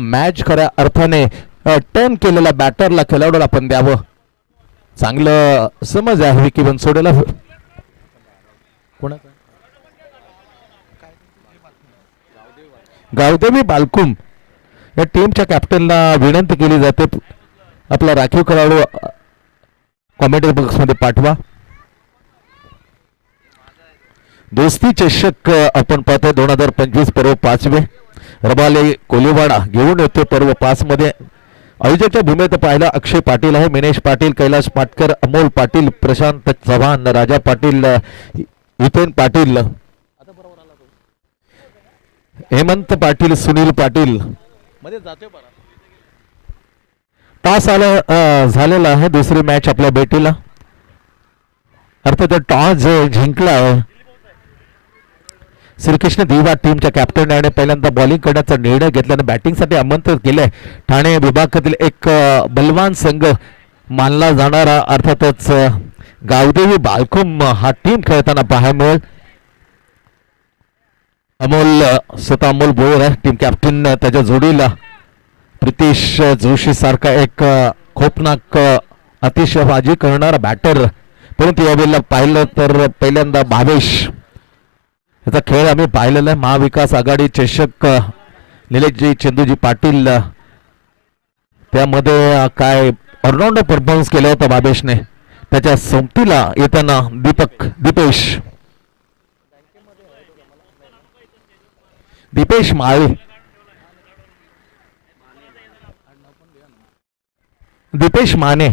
Match खऱ्या अर्थाने turn केलेला बॅटरला खेळाडूला आपण द्यावं. चांगलं समज आहे विकी बनसोडेला. गावदेवी बालकुम या टीमच्या कॅप्टनला विनंती केली जाते आपला राखीव खेळाडू कॉमेंट्री बॉक्स मध्ये पाठवा. दोस्ती चषक आपण पाहतोय 2025 पर्व 5वे. रबाले कोलीवाडा घेऊन येतो पर्व 5 मध्ये. आयोजकाच्या भूमिकेत पाहिला अक्षय पाटील आहे, मिनेश पाटील, कैलाश पाटकर, अमोल पाटील, प्रशांत चव्हाण, राजा पाटील, हितेन पाटील, हेमंत पाटील, सुनील पाटील. टॉस झालेला आहे दुसरी मॅच आपल्या बेटीला. अर्थात टॉस जिंकला श्रीकृष्ण दिवा टीमच्या कॅप्टन आणि पहिल्यांदा बॉलिंग करण्याचा निर्णय घेतल्याने बॅटिंगसाठी आमंत्रित केलंय. ठाणे विभागातील एक बलवान संघ मानला जाणारा अर्थातच गावदेवी बालकुम हा टीम खेळताना पाहायला मिळेल. स्वतः अमोल बोर आहे टीम कॅप्टन. त्याच्या जोडीला प्रितेश जोशी सारखा एक खोपनाक अतिशय बाजी करणारा बॅटर. परंतु यावेळेला पाहिलं तर पहिल्यांदा भावेश याचा खेळ आम्ही पाहिलेला आहे. महाविकास आघाडी चषक निलेशजी चंदूजी पाटील त्यामध्ये काय ऑलराऊंडर परफॉर्मन्स केला होता भावेशने. त्याच्या सोबतीला येताना दीपेश माळे, दीपेश माने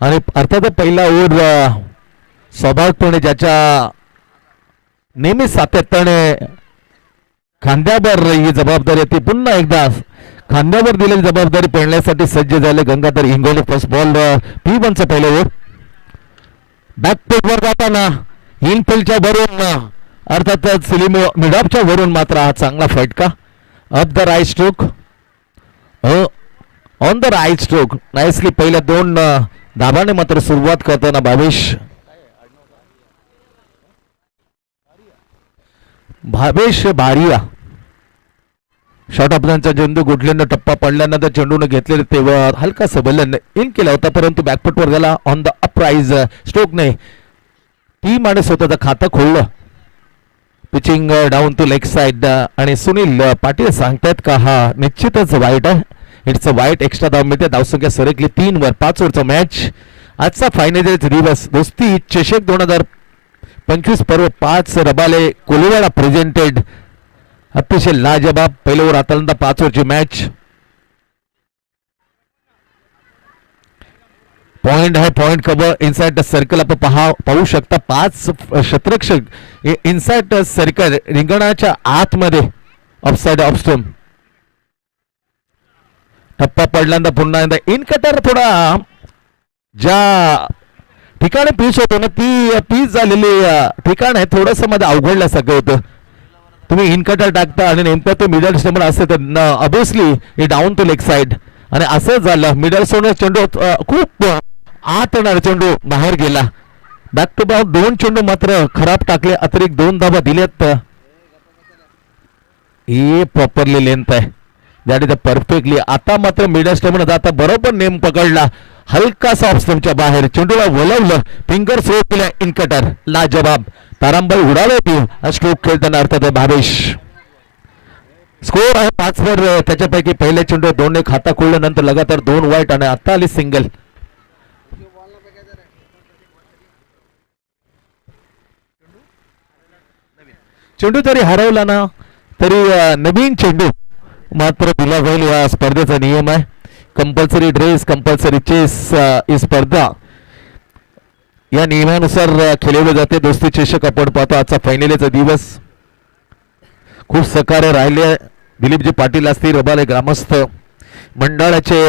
आणि अर्थात पहिला ओव्हर स्वाभाविकपणे ज्याच्या नेहमी सातत्याने खांद्यावर ही जबाबदारी ती पुन्हा एकदा खांद्यावर दिलेली जबाबदारी पेलण्यासाठी सज्ज झाले Gangadhar Ingole. First ball P1 पहिलं ओव्हर. बॅकफुटवर जाताना इनफिल्डच्या वरून अर्थातच मिडऑफच्या वरून मात्र हा चांगला फटका. Up the right stroke, on the right stroke nicely. पहिल्या 2 धाबाने मात्र सुरुवात करताना भावेश बारिया शॉर्ट ऑप्शनचा चेंडू गुडलेनं टप्पा पडल्यानंतर चेंडूने घेतलेले तेव्हा हलका सबलन इन केला होता, परंतु बॅकफुटवर गेला. ऑन द अपराइज स्ट्रोकने टीम आणि स्वतःचं खातं खोललं. Pitching down to leg side आणि सुनील पाटील सांगतायत का हा निश्चितच वाईट आहे. इट्स अ वाईट. एक्स्ट्रा धाव मिळते. धावसंख्या सरकली 3 वर. 5 ओव्हरचा मॅच. आजचा फायनल दिवस दोस्ती चषक 2025 पर्व 5 रबाले कोलीवाडा प्रेझेंटेड. अतिशय लाजबाब पहिल्या ओव्हर आतापर्यंत 5 ओव्हरची मॅच. पॉइंट आहे. पॉइंट कव्हर इनसाइड सर्कल आपण पाहू शकता. 5 क्षेत्ररक्षक इनसाइड सर्कल रिंगणाच्या आतमध्ये ऑफसाइड ऑफ स्टंप. टप्पा पडल्यानंतर पुन्हा एकदा इन कटर. थोडा ज्या ठिकाणी पीच होतो ना ती पीच झालेली ठिकाण आहे. थोडस मध्ये अवघडल्यासारखं होतं. तुम्ही इन कटर टाकता आणि नेमकं तो मिडल स्टंप असते तर ऑब्विसली हे डाऊन टू लेग साइड आणि असं झालं. मिडल स्टोन चेंडू खूप आत येणार चेंडू बाहेर गेला. बॅक टू बॅक 2 चेंडू मात्र खराब टाकले. अतिरिक्त 2 धाबा दिलेत. हे प्रॉपरली लेंथ आहे ज्याने परफेक्टली. आता मात्र मिडल स्टंप जाता बरोबर नेम पकडला. हलकासा ऑफ स्टंपच्या बाहेर चेंडूला वळवलं. फिंगर स्लो केल्या इन कटर. लाजवाब. तारांबळ उडाले स्ट्रोक खेळताना अर्थात भावेश. स्कोर आहे 5 वर. त्याच्यापैकी पहिले चेंडू 2 ने खाता खोललं. नंतर लगातार 2 वाईट आणि आता आली सिंगल. चेंडू जरी हरवला ना तरी नवीन चेंडू मात्र दिला जाईल. या स्पर्धेचा नियम आहे. कंपल्सरी ड्रेस, कंपल्सरी चेस ही स्पर्धा या नियमानुसार खेळवले जाते. दोस्ती चषक आपण पाहतो आजचा फायनलीचा दिवस. खूप सहकार्य राहिले. दिलीपजी पाटील असतील रबाले ग्रामस्थ मंडळाचे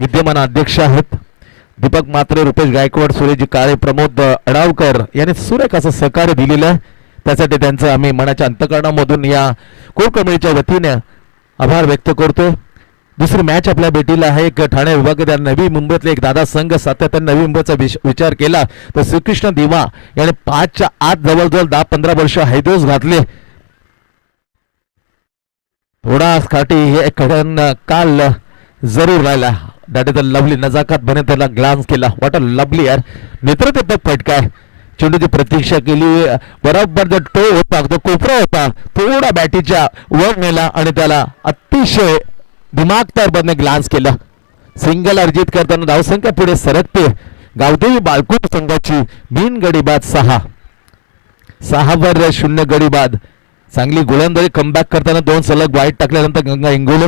विद्यमान अध्यक्ष आहेत. दीपक मात्रे, रुपेश गायकवाड, सुरेशजी काळे, प्रमोद अडावकर यांनी सुरेख असं सहकार्य दिलेलं आहे. त्यासाठी त्यांचं आम्ही मनाच्या अंतकरणामधून या कोर कमिटीच्या वतीने आभार व्यक्त करतोय. दुसरी मॅच आपल्या भेटीला आहे. एक ठाणे विभागात नवी मुंबईतले एक दादा संघ सातत्याने नवी मुंबईचा विचार केला तर श्रीकृष्ण दिवा याने 5च्या आत जवळजवळ 10-15 वर्ष हैदोस घातले. थोड़ा खाटी हे कडन काल जरूर राहिला. That is a lovely. नजाकत बने त्याला ग्लान्स केला. व्हॉट अ लवली यार. नेतृत्व फटका आहे. चेंडूची प्रतीक्षा केली. बरोबर जो टो होता जो कोपरा होता थोडा बॅटीच्या वर नेला आणि त्याला अतिशय दिमागदारपणे ग्लान्स केला. सिंगल अर्जित करताना धावसंख्या पुढे सरकते. गावदेवी बाळकुट संघाची बिनगडी बाद 6 वर 0 गडी बाद. चांगली गोलंदाजी कमबॅक करताना 2 सलग वाईट टाकल्यानंतर गंगा इंगोले.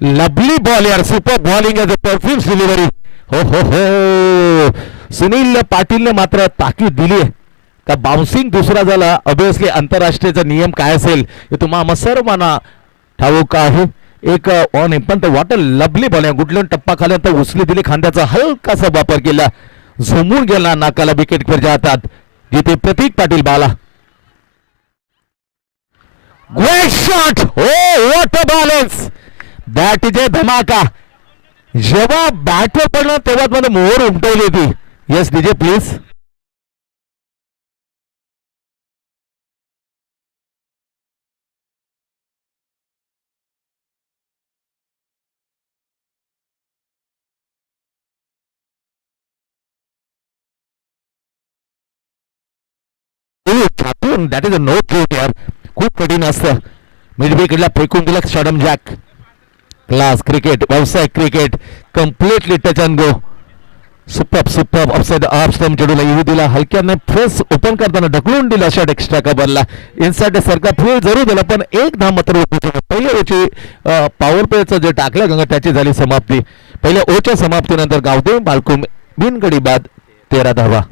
लवली बॉल यार. Super bowling as a perfumes delivery. हो हो हो. सुनील पाटीलने मात्र ताकीद दिली आहे का बाउन्सिंग दुसरा झाला. ऑब्विसली आंतरराष्ट्रीयचा नियम काय असेल हे तुम्हाला सर्वांना ठाऊक आहे. एक ऑन पण वॉट अ लवली बॉल. गुडलन टप्पा खाल्यानंतर उचली दिली. खांद्याचा हलकासा वापर केला. झुमून गेला नाकाला विकेट वर जातात जिथे प्रतीक पाटील बाला. Great shot. हो what a balance. That is a धमाका. जेव्हा बॅटवर पडलं तेव्हा मध्ये मोहर उमटवली होती. Yes DJ please. छापून that is a no throat यार. खूप कठीण असतं. मिड विकेटला फेकून दिला शॉडम जॅक. Class cricket. व्यावसायिक क्रिकेट. Completely touch and go. Super super. Offside off stump चेडूला येऊ दिला. हलक्याने फेस ओपन करताना ढकलून दिला शॉट एक्स्ट्रा कव्हरला. इनसाइड सरका फुल जरूर दिला पण एक धाव मात्र पहिल्या ओची पॉवर प्लेचं जे टाकलं गंगा त्याची झाली समाप्ती. पहिल्या ओच्या समाप्तीनंतर गावदेवी बाळकुम बिनगडी बाद 13 धावा.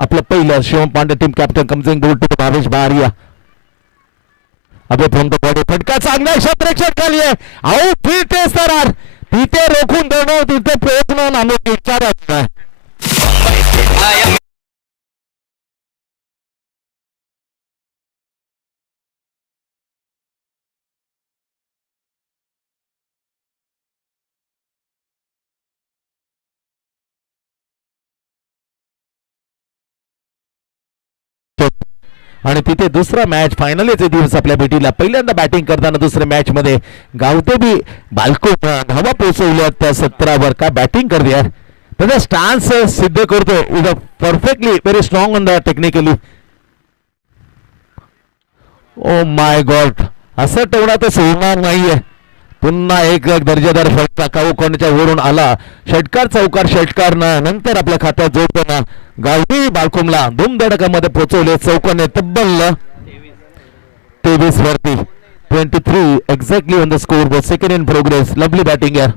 आपलं पहिलं शिवम पांडे टीम कॅप्टन कमजिंग गोल टू भावेश बारिया. अबे फ्रॉम द बॉडी फटका चांगला क्षेत्ररक्षक खाली आहे. आऊ फिरते सरार तिथे रोखून देणं तिथे प्रयत्न नामे विचारत नाही. आणि तिथे दुसरा मॅच फायनलचे दिवस आपल्या भेटीला. पहिल्यांदा बॅटिंग करताना दुसऱ्या मॅच मध्ये गावदेवी बाळकुट धावा पोहोचवल्या त्या 17 वर. का बॅटिंग करते यार. त्याचा स्टान्स सिद्ध करतो. Is a perfectly very strong on the technically. O my God. असं तेवढा तर सोडणार नाहीये. पुन्हा एक दर्जेदार षटकार काऊकोणच्या वरून आला. षटकार चौकार षटकार नंतर आपल्या खात्यात जोडताना गावदेवी बाळकुमला धुमधडकामध्ये पोहोचवले. चौकाने तब्बल 23 वरती. 23 exactly on the score board. Second in progress. Lovely batting यार.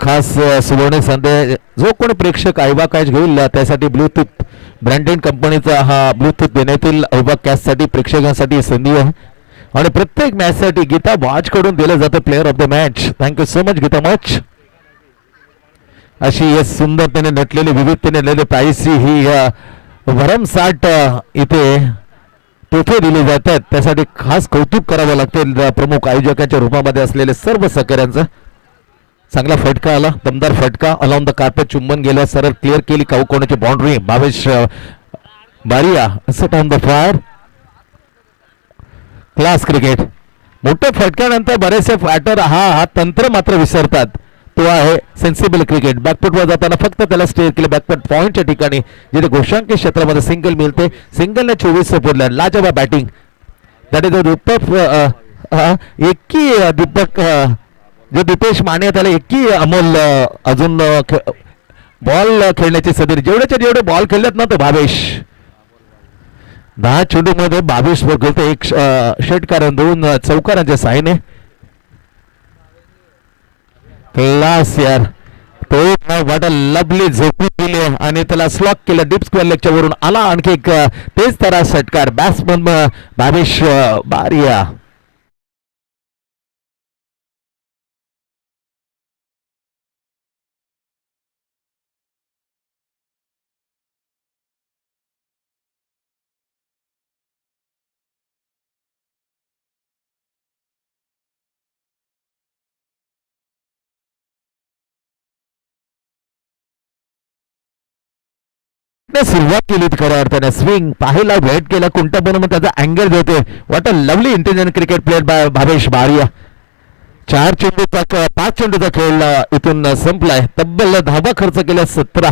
खास सुवर्ण संधी जो कोणी प्रेक्षक आयवा कॅच घेईल त्यासाठी ब्लूटूथ ब्रँडेड कंपनीचा हा ब्लूटूथ देण्यातील अविभाग कॅचसाठी प्रेक्षकांसाठी संधी आहे आणि प्रत्येक मॅचसाठी गीता वॉच कडून दिलं जातं player of the match. Thank you so much Geeta much. अशी सुंदरतेने नटलेली विविधतेने नटलेली प्राईसी ही भरमसाठ इथे तोफे दिले जातात. त्यासाठी खास कौतुक करावं लागते प्रमुख आयोजकांच्या रूपामध्ये असलेले सर्व सहकाऱ्यांचं. चांगला फटका आला, दमदार फटका अलॉन द कार्पेट चुंबन गेलं, सरळ क्लिअर केली कोणाची boundary. Bhavesh Baria set on the fire. Class cricket. मोठ्या फटक्यानंतर बरेचसे फॅटर हा तंत्र मात्र विसरतात. तो आहे सेन्सिबल क्रिकेट. बॅकफुटवर जाताना फक्त त्याला स्टे केले बॅकफुट पॉईंटच्या ठिकाणी जिथे गोशांकी क्षेत्रामध्ये सिंगल मिळते. सिंगलने 24 सपोर्टला लाजवाब बॅटिंग. दॅट इज एकी दीपक जो दीपेश माने त्याला एकी अमोल अजून बॉल खेळण्याची सदी. जेवढे बॉल खेळलेत ना ते भावेश 10 चेंडूमध्ये 22 वर खेळतो. एक षटकार 2 चौकारांच्या साहाय्याने. क्लास यार. तो वाट लवली झोपून गेले आणि त्याला स्लॉक केलं डीप स्क्वेअर लेगच्या वरून आला आणखी एक तेज तरा षटकार. बॅट्समन भावेश बारिया. सुरुवात केली खऱ्या अर्थाने. स्विंग पाहायला वेट केला कोणत्या पण मग त्याचा अँगल देतोय. What a lovely intelligent cricket player by Bhavesh Bariya. 5 चेंडूचा खेळ इथून संपलाय. तब्बल धावा खर्च केल्या 17.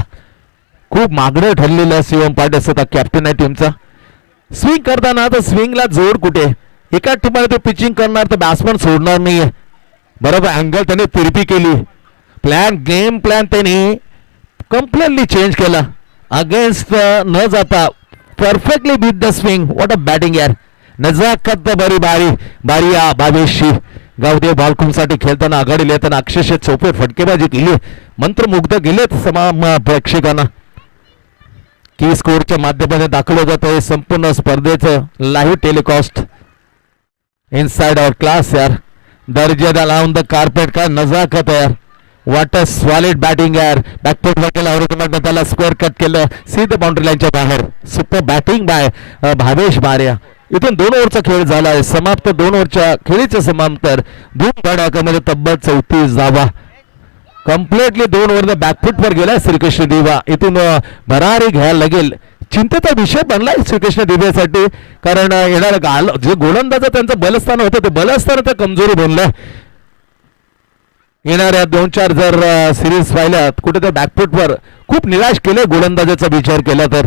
खूप मागणं ठरलेलं शिवम पाटील स्वतः कॅप्टन आहे टीमचा. स्विंग करताना तर स्विंगला जोड कुठे. एका ठिकाणी तो पिचिंग करणार तर बॅट्समन सोडणार नाहीये. बरोबर अँगल त्याने तिरपी केली. गेम प्लॅन त्यांनी कम्प्लिटली चेंज केला. अगेन्स्ट न जाता perfectly beat the swing. What a batting यार. नजाकत बरी बारिया भावेशशी. गावदेव बालकुंसाठी खेळताना आघाडीला येताना अक्षरशः चौफे फटकेबाजी केली. मंत्रमुग्ध गेलेत प्रेक्षकांना. की स्कोरच्या माध्यमाने दाखवलं जात आहे संपूर्ण स्पर्धेचं लाईव्ह टेलिकास्ट. इनसाइड आवर क्लास यार. दर्जेदार लावून द कार्पेट. का नजाकत यार. व्हॉट अ सॉलिड बॅटिंग यार. बॅकफुट केला त्याला स्क्वेअर कट केलं सीधे बाउंड्री लाईनच्या बाहेर. Super batting bye Bhavesh Bariya. इथून 2 ओव्हरचा खेळ झाला आहे समाप्त. 2 ओव्हरच्या खेळीच्या समांतर 2 धडाक्यामध्ये तब्बल 34 धावा. कम्प्लिटली 2 ओव्हर बॅकफुटवर गेला श्रीकृष्ण दिवा. इथून भरारी घ्यायला लागेल. चिंतेचा विषय बनलाय श्रीकृष्ण दिव्यासाठी. कारण येणारा जे गोलंदाज त्यांचं बलस्थान होतं ते बलस्थान तर कमजोरी बनलंय. येणाऱ्या 2-4 जर सिरीज पाहिल्यात कुठे तर बॅकफुटवर खूप निराश केले गोलंदाजाचा विचार केला तर.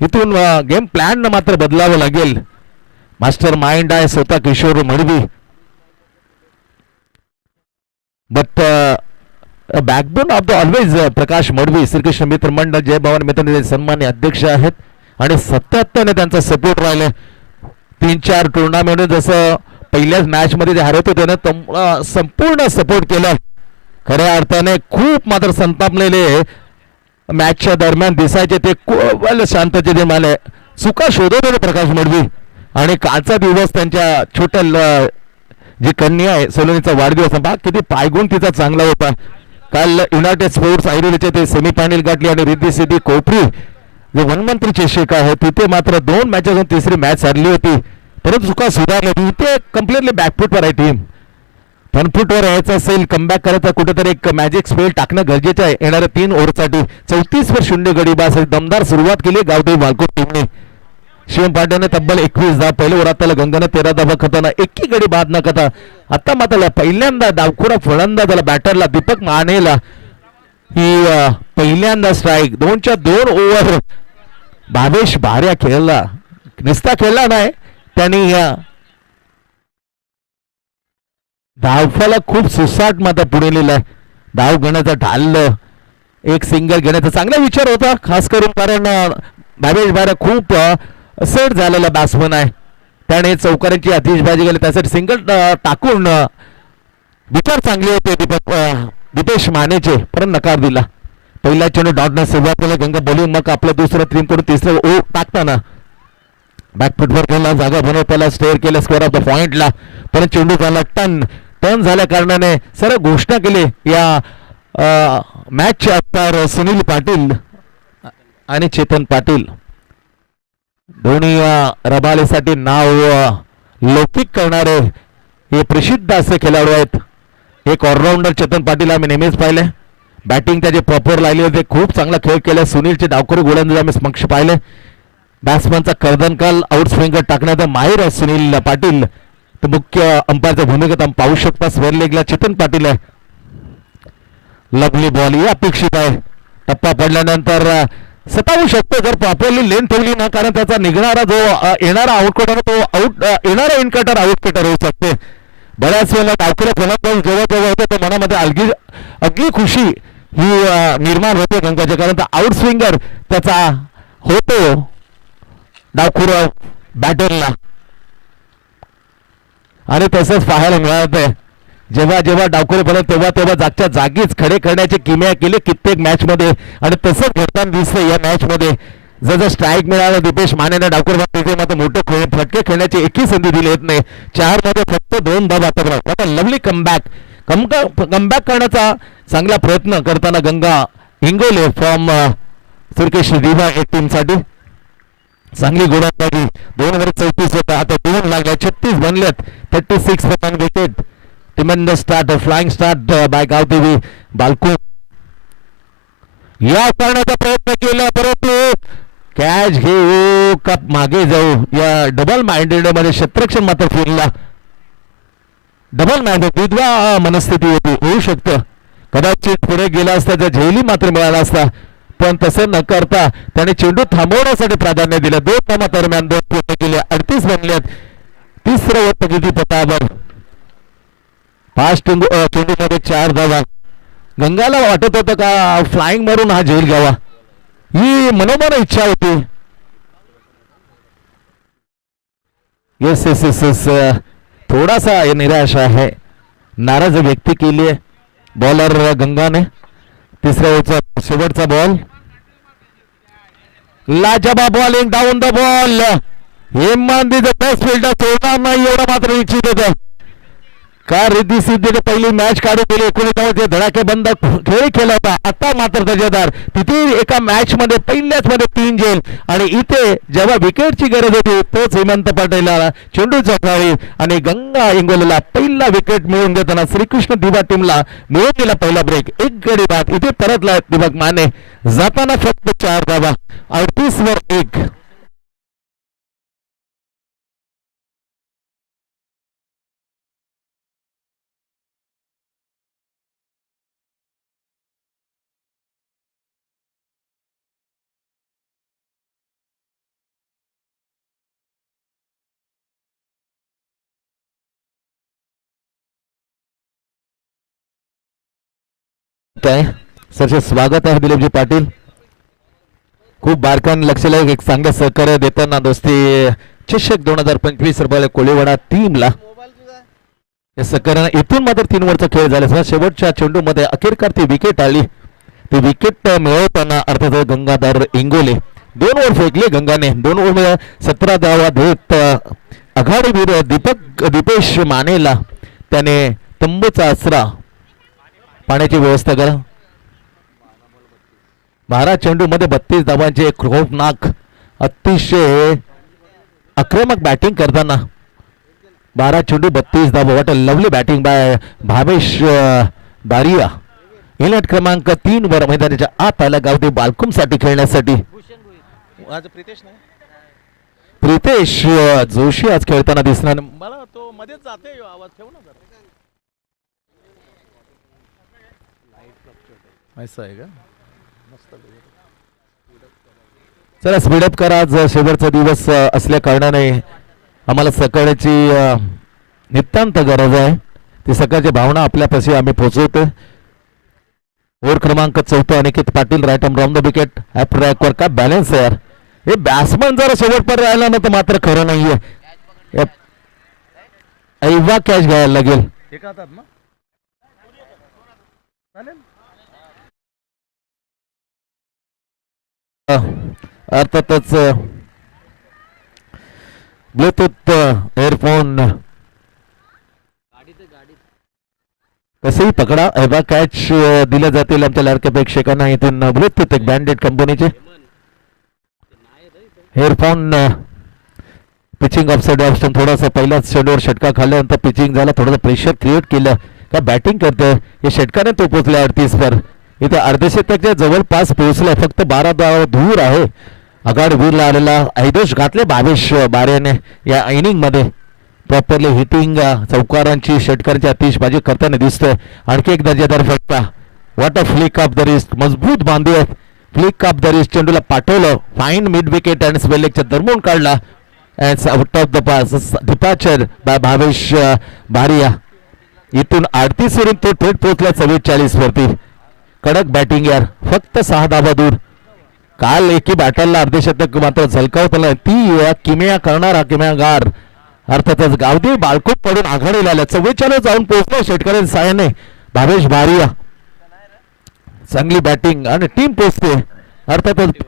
इथून गेम प्लॅन मात्र बदलावं लागेल. मास्टर माइंड आहे स्वतः Kishor Madvi. But backbone of the always Prakash Madvi. Shrikrishna Mitra Mandal जय भवानी मित्र सन्मान्य अध्यक्ष आहेत आणि सातत्याने त्यांचा सपोर्ट राहिले. 3-4 टुर्नामेंट जसं पहिल्याच मॅच मध्ये जे हरवतो त्याने संपूर्ण सपोर्ट केला. खऱ्या अर्थाने खूप मात्र संतापलेले मॅचच्या दरम्यान दिसायचे ते शांततेने मला चुका शोधत होते प्रकाश मडवी. आणि कालचा दिवस त्यांच्या छोट्या जी कन्या आहे सलोनीचा वाढदिवस पहा किती पायगुण तिचा चांगला होता. काल युनायटेड स्पोर्ट्स आयरोलीचे ते सेमीफायनल गाठली आणि रिद्धी सिद्धी कोपरी जे वनमंत्री चषक आहे तिथे मात्र 2 मॅचेस 3री मॅच हरली होती. परंतु चुका सुधारली. इथे कम्प्लिटली बॅकफुटवर आहे टीम. फ्रंटफुटवर यायचं असेल कमबॅक करायचा कुठेतरी एक मॅजिक स्पेल टाकणं गरजेचं आहे. येणाऱ्या 3 ओव्हरसाठी 34 गडी बास दमदार सुरुवात केली गावदेवी बालको टीमने. शिवम पांड्याने तब्बल 21 धाव. पहिल्या ओव्हरात त्याला गंगाने 13 धावा खताना एकी गडी बाद न करता आता मात्र पहिल्यांदा डावखुरा फलंदाज झाला बॅटरला दीपक मानेला ही पहिल्यांदा स्ट्राईक. 2च्या 2 ओव्हर भावेश बारिया खेळला. निस्ता खेळला नाही त्यांनी धावफला खूप सुसाट मात्र पुढे लिहिलाय. धाव घेण्याचा ढाललं एक सिंगल घेण्याचा चांगला विचार होता खास करून कारण भावेश बारिया खूप सेट झालेला बॅट्समन आहे. त्याने चौकारांची आतिषबाजी केली त्यासाठी सिंगल टाकून विचार चांगले होते दीपेश मानेचे परंतु नकार दिला. पहिला चेंडू डॉटने सुरुवात केली गंगा बॉलिंग मग आपलं दुसरं टीम कडून तिसरं ओ टाकताना बॅकफुटवर खेळला जागा बनवताना स्टेअर केलं स्क्वेअर ऑफ द पॉइंटला पण चेंडू झाला टर्न झाल्या कारणाने सर्व घोषणा केली या मॅचचे अंपायर सुनील पाटील आणि चेतन पाटील दोन्ही रबालीसाठी नाव लौकिक करणारे हे प्रसिद्ध असे खेळाडू आहेत. एक ऑलराऊंडर चेतन पाटील आम्ही नेहमीच पाहिले बॅटिंग त्याचे प्रॉपर लागले होते खूप चांगला खेळ केला. सुनीलचे डावखोरी गोलंदाज आम्ही समक्ष पाहिले बॅट्समनचा कर्दनकाल आउट स्विंगर टाकण्याचा माहीर आहे सुनील पाटील तर मुख्य अंपायरच्या भूमिकेत आपण पाहू शकता स्वेअर लेगला चेतन पाटील आहे. लवली बॉल ही अपेक्षित आहे टप्पा पडल्यानंतर सतावू शकतो जर प्रॉपरली लेन ठेवली ना कारण त्याचा निघणारा जो येणारा आउटकटर तो येणारा इनकटर आउटकटर होऊ शकते. बऱ्याच वेळेला डावखोऱ्या फलंदाज जेव्हा होते तो मनामध्ये अगदी खुशी ही निर्माण होते गंगाच्या कारण आउट स्विंगर त्याचा होतो डावखोर बॅटरला आणि तसंच पाहायला मिळत आहे जेव्हा डावखोरे बनत तेव्हा जागच्या जागीच खडे करण्याची किमया केली कित्येक मॅच मध्ये आणि तसंच घडताना दिसतं या मॅच मध्ये जर स्ट्राईक मिळाला दीपेश मानेने डावखोर मात्र मोठे फटके खेळण्याची एकही संधी दिली येत नाही 4 मध्ये फक्त 2 धावा आता लवली कमबॅक करण्याचा चांगला प्रयत्न करताना गंगा हिंगोले फ्रॉम सुरकेश दिवा एक टीम साठी चांगली गोलंदाजी 2 ओव्हर 34 होता आता 2 लागल्या 36 बनलेत 36 four wicket tremendous start flying start by Gavdevi Balku या करण्याचा प्रयत्न केला परंतु कॅच घेऊ का मागे जाऊ या डबल माइंडेड मध्ये क्षेत्ररक्षण मात्र फिरला डबल माइंडेड विधवा मनस्थिती होती होऊ शकतं कदाचित पुढे गेला असता तर झेली मात्र मिळाला असता पण तसं न करता त्याने चेंडू थांबवण्यासाठी प्राधान्य दिलं 2 धावा दरम्यान 2 पूर्ण केले 38 बनल्यात तिसरं किती पतावर 5 चेंडूमध्ये 4 धावा गंगाला वाटत होतं का फ्लाइंग मारून हा झेल घ्यावा ही मनोमन इच्छा होती. यस थोड़ा सा निराशा है नाराज व्यक्ती केली आहे बॉलर गंगाने तिसऱ्या शेवटचा बॉल लाजवाब bowling down the ball Hemant is the best fielder सोडणार नाही एवढा मात्र निश्चित होतं का रिद्धी सिद्धीने पहिली मॅच काढून दिली 19 धडाके बंद खेळ खेळला होता आता मात्र दर्जेदार तिथे एका मॅच मध्ये पहिल्याच मध्ये 3 झेल आणि इथे जेव्हा विकेटची गरज होती तोच हेमंत पटेलला चेंडू चौकारी आणि गंगा इंगोलीला पहिला विकेट मिळवून देताना श्रीकृष्ण दिवा टीमला मिळून दिला पहिला ब्रेक एक गडी बाद इथे परतला दिवक माने जाताना फक्त 4 धावा 38 वर 1 काय सरचे स्वागत आहे दिलीपजी पाटील खूप बारकान लक्ष लावून एक चांगलं सहकार्य देताना दोस्ती चषक 2025 रुपये कोळीवाडा टीमला या सहकार्याने इथून मात्र 3 ओव्हरचा खेळ झाला शेवटच्या चेंडू मध्ये अखेरकार ती विकेट आली ती विकेट मिळवताना अर्थात गंगाधर इंगोले 2 ओव्हर फेकले गंगाने 2 ओव्हर 17 धावा देत आघाडीवीर दीपेश मानेला त्याने तंबूचा आसरा पाण्याची व्यवस्था करा 12 चेंडू मध्ये 32 धावांचे खौफनाक अतिशय आक्रमक बॅटिंग करताना 12 चेंडू 32 धावा वाट लवली बॅटिंग बाय भावेश बारिया इलेट क्रमांक 3 वर मैदानाच्या आत आला गावठी बालकुम साठी खेळण्यासाठी प्रितेश जोशी आज खेळताना दिसणार मला तो मध्येच जाते आवाज ठेव ना ऐसा आहे का चला स्पीडअप करा आज शेवटचा दिवस असल्या कारणाने आम्हाला सकाळची नितांत गरज आहे ती सकाळची भावना आपल्यापाशी आम्ही पोहोचवतो ओव्हर क्रमांक 4 Aniket Patil right arm round the wicket up track वर का बॅलन्स आहे यार हे बॅट्समन जर शेवटपर्यंत राहिला ना तर मात्र खरं नाहीये ऐवा कॅच घ्यायला लागेल अर्थातच ब्लूटूथ एअरफोन कसंही पकडा. हे बा कॅच दिल्या जातील आमच्या लाडक्या प्रेक्षकांना इथून ब्लूटूथ एक ब्रँडेड कंपनीचे हेअरफोन. पिचिंग ऑफसाईड ऑप्शन थोडासा पहिल्याच चेंडूवर षटका खाल्ल्यानंतर पिचिंग झाला, थोडंसं प्रेशर क्रिएट केलं का बॅटिंग करतोय हे षटकाने तो पोचला 38 वर. इथे अर्धशतकाच्या जवळपास पोहोचलाय, फक्त 12 धावा दूर आहे आघाड वीरला आलेला. ऐदोष घातले 22 बाऱ्याने या इनिंग मध्ये. प्रॉपरली हिटिंग चौकारांची षटकारांची आतिषबाजी करताना दिसतोय. आणखी एक दर्जेदार फटका. What a flick of the wrist, मजबूत बांधू आहेत. फ्लिक ऑफ द रिस्ट चेंडूला पाठवलं, फाईन मिड विकेट आणि स्पेलेकच्या दरम्यान काढला. Out of the pass departure by Bhavesh Bariya. इथून 38 वरून तो थेट पोहोचला 44 वरती. कडक बॅटिंग यार, फक्त 6 धावा दूर. काल एकी बॅटरला अर्धशतक मात्र झलकावत ती किमया करणारा किमयागार अर्थातच गावदेव बाळकोट पडून आघाडीला आल्या. 44 जाऊन पोहोचला षटकारांच्या साहाय्याने भावेश बारिया. चांगली बॅटिंग आणि टीम पोहोचते अर्थातच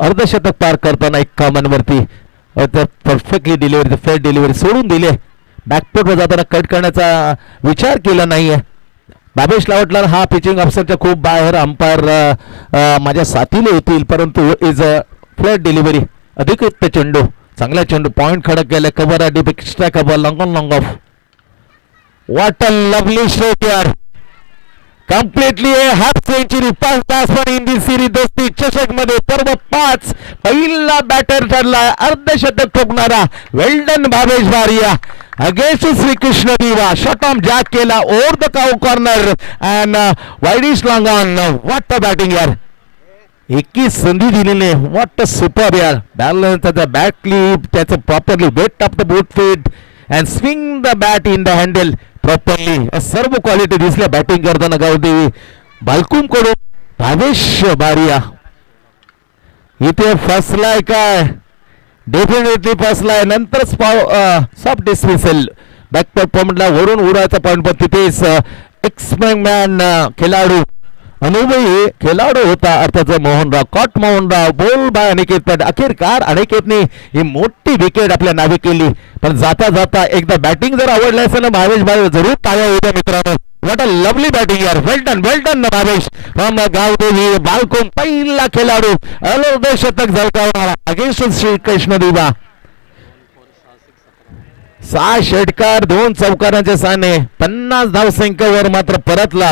अर्धशतक पार करताना 51 वरती. परफेक्टली डिलिव्हरी, फेअर डिलिव्हरी सोडून दिले. बॅकफुटवर जाताना कट करण्याचा विचार केला नाहीये. बाबेशला वाटला हा पिचिंग ऑफिसरच्या खूप बाहेर अंपायर माझ्या साथीला येतील, परंतु इज अ फ्लॅट डिलिव्हरी. अधिकृत चेंडू, चांगला चेंडू, पॉइंट खडक गेला. Cover deep extra cover, long on long off. What a lovely stroke यार. Completely half century, 5 batsman in the series. Dosti Chashak मध्ये सर्व 5 पहिला बॅटर ठरला अर्धशतक ठोकणारा. Well done Bhavesh Bariya against Shrikrishna Diva. Shot on जॅक केला over the cow corner and wideish long on. What a batting यार. 21 संधी दिलेले. व्हॉट अ सुपर यार. बॅलन्स त्याचा बॅट क्लिप, त्याचं properly weight off the boot feet and swing the bat in the handle properly. सर्व quality दिसल्या batting करताना गावदेवी बालकुम कडून. भावेश बारिया इथे फसलाय काय, डेफिनेटली फसलाय. नंतर सॉफ्ट डिस्मिसल बॅक परफॉर्मन्सला वरून उडायचा पॉईंट, पण तिथेच एक्समॅन खेळाडू अनुभवी खेळाडू होता अर्थात मोहनराव. कॉट मोहनराव, बोल बाय अनिकेत. पण अखेरकार अनिकेतने ही मोठी विकेट आपल्या नावे केली. पण जाता जाता एकदा बॅटिंग जर आवडली असेल ना भावेश भाई, जरूर टाळ्या होत्या मित्रांनो. व्हॉट अ लवली बॅटिंग यार. वेल डन भावेश फ्रॉम गावदेवी बालकोन. पहिला खेळाडू अर्धशतक झळकावणारा अगेन्स्ट श्री कृष्ण दिवा. 6 षटकार 2 चौकारांच्या साने 50 धावसंख्येवर मात्र परतला.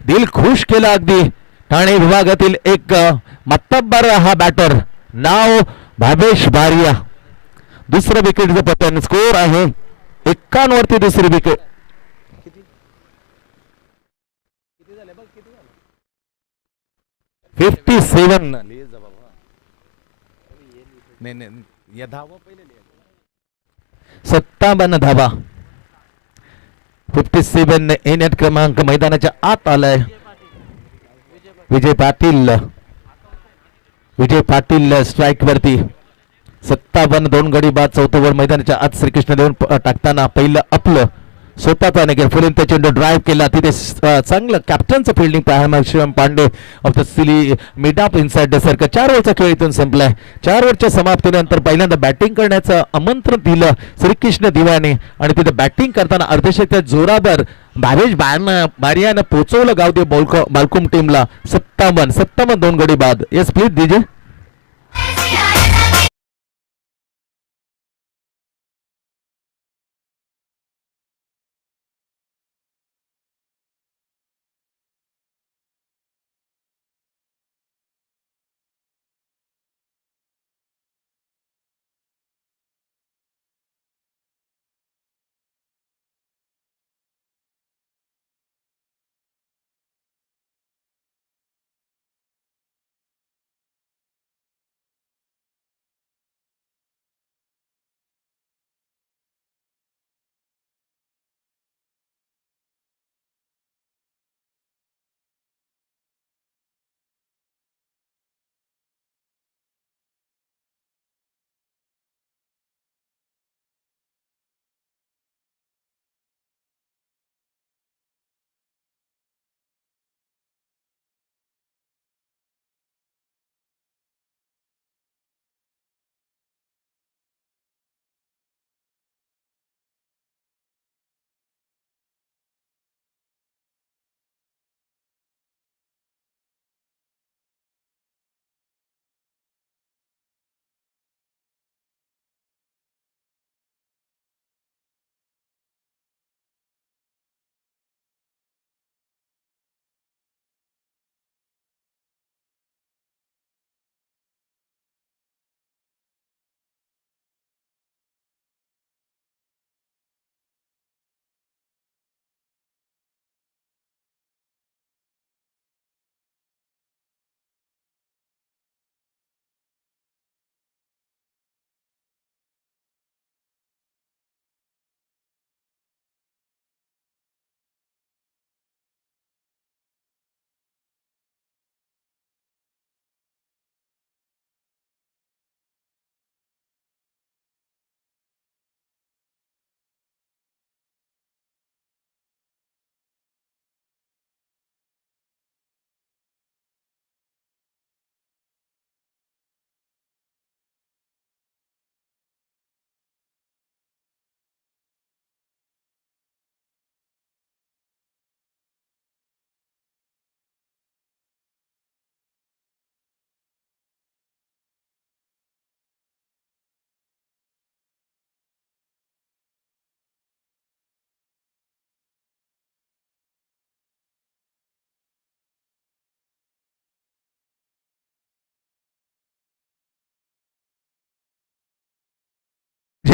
दिल खुश केला अगदी. ठाणे विभागातील एक मातब्बर हा बॅटर, नाव भावेश बारिया. दुसरं विकेटचं पतन. स्कोर आहे 51 वरती दुसरी विकेट. 57 57 धावा. 57 ए नेट क्रमांक मैदानाच्या आत आलाय. विजय पाटील स्ट्राईक वरती. 57 2 गडी बाद. चौथं वर मैदानाच्या आत श्रीकृष्ण देऊन टाकताना पहिलं आपलं स्वतःचा निघेल. फुलेन त्या चेंडू ड्राईव्ह केला. तिथे चांगलं कॅप्टनचं फिल्डिंग पाहायला Shivam Pandey off the silly mid off inside the circle. 4 ओव्हरचा खेळ इथून संपलाय. 4 ओव्हरच्या समाप्तीनंतर पहिल्यांदा बॅटिंग करण्याचं आमंत्रण दिलं श्रीकृष्ण दिवाने आणि तिथे बॅटिंग करताना अर्धशतक जोरावर भावेश बारियानं पोहोचवलं गावदेव बालकुम टीमला. 57 2 गडी बाद. येस प्लीज दीजिए.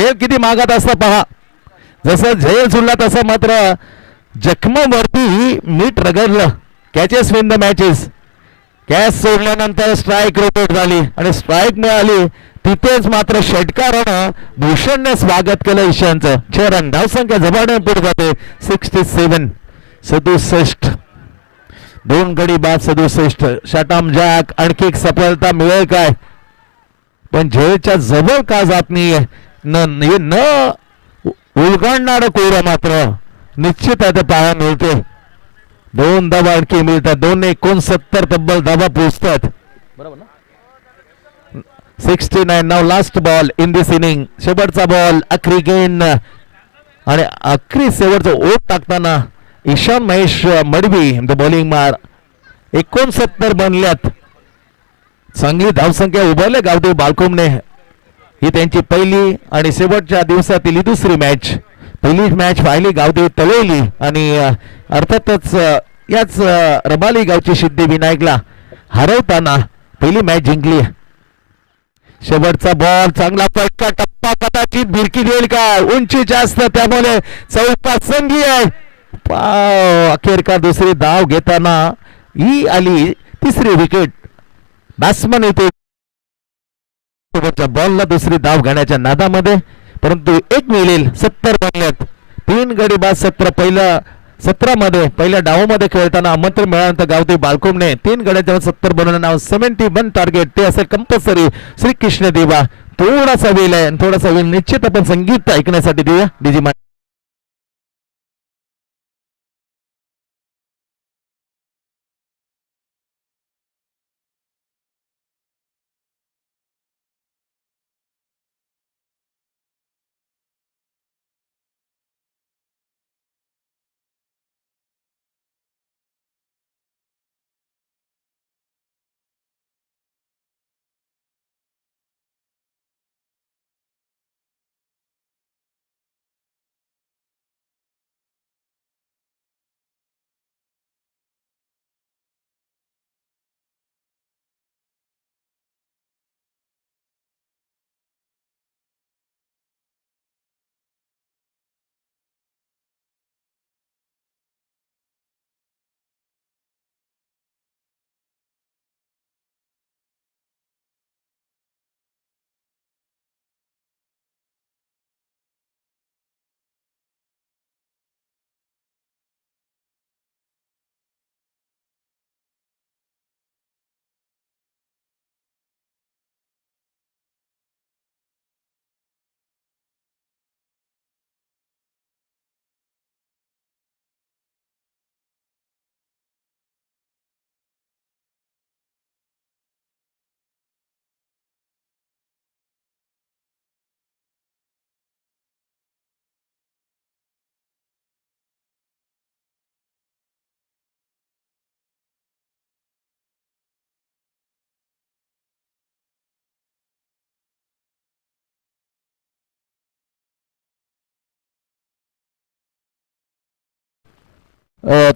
झेल किती मागत असता पहा. जसं झेल सोडला तसं मात्र जखमावरती मीठ रगडलं. Catches win the matches. Catch सोडल्यानंतर स्ट्राईक रोटेट झाली आणि स्ट्राईक मिळाली. तिथेच मात्र षटकारानं भूषणने स्वागत केलं ईशानचं. 6 रन. धावसंख्या झपाट्याने पुढे जाते 67. 67. 2 गडी बाद 67. शटम जॅक. आणखी एक सफलता मिळेल काय? पण झेलच्या जवळ का जात नाहीये? न उलगडणारं कोरं मात्र निश्चित आहे ते पाहायला मिळते. 2 धावा आणखी मिळतात. 269 तब्बल धावा पोहोचतात. बरोबर ना? 69. नाव last ball in this innings. शेवटचा बॉल. अखरी गेन आणि अखरी शेवटचा ओट टाकताना ईशान महेश मडवी द बॉलिंग मार. 69 बनल्यात. चांगली धावसंख्या उभारले गावदेव बालकुमने. ही त्यांची पहिली आणि शेवटच्या दिवसातील ही दुसरी मॅच. पहिली मॅच पाहिली गावदेव तळवली आणि अर्थातच याच रबाली गावची सिद्धिविनायकला हरवताना पहिली मॅच जिंकली. शेवटचा बॉल. चांगला फटका. टप्पा कदाचित भिरकी देईल का? उंची जास्त त्यामुळे चौकात संधी आहे. अखेरकार दुसरी धाव घेताना ही आली तिसरी विकेट. बॅट्समन येतो बॉलला दुसरी धाव घेण्याच्या नादामध्ये, परंतु एक मिळेल. 70 बनल्यात. 3 गडी बाद 17. पहिल्या 17 मध्ये पहिल्या डावामध्ये खेळताना आमंत्रण मिळाल्यानंतर गावदेव बालकुमने 3 गड्याच्या 70 बनवलं. नाव 71 टार्गेट ते असेल कंपल्सरी. श्रीकृष्ण देवा थोडासा वेळ आहे. थोडासा वेळ निश्चित आपण संगीत ऐकण्यासाठी देऊया. डीजी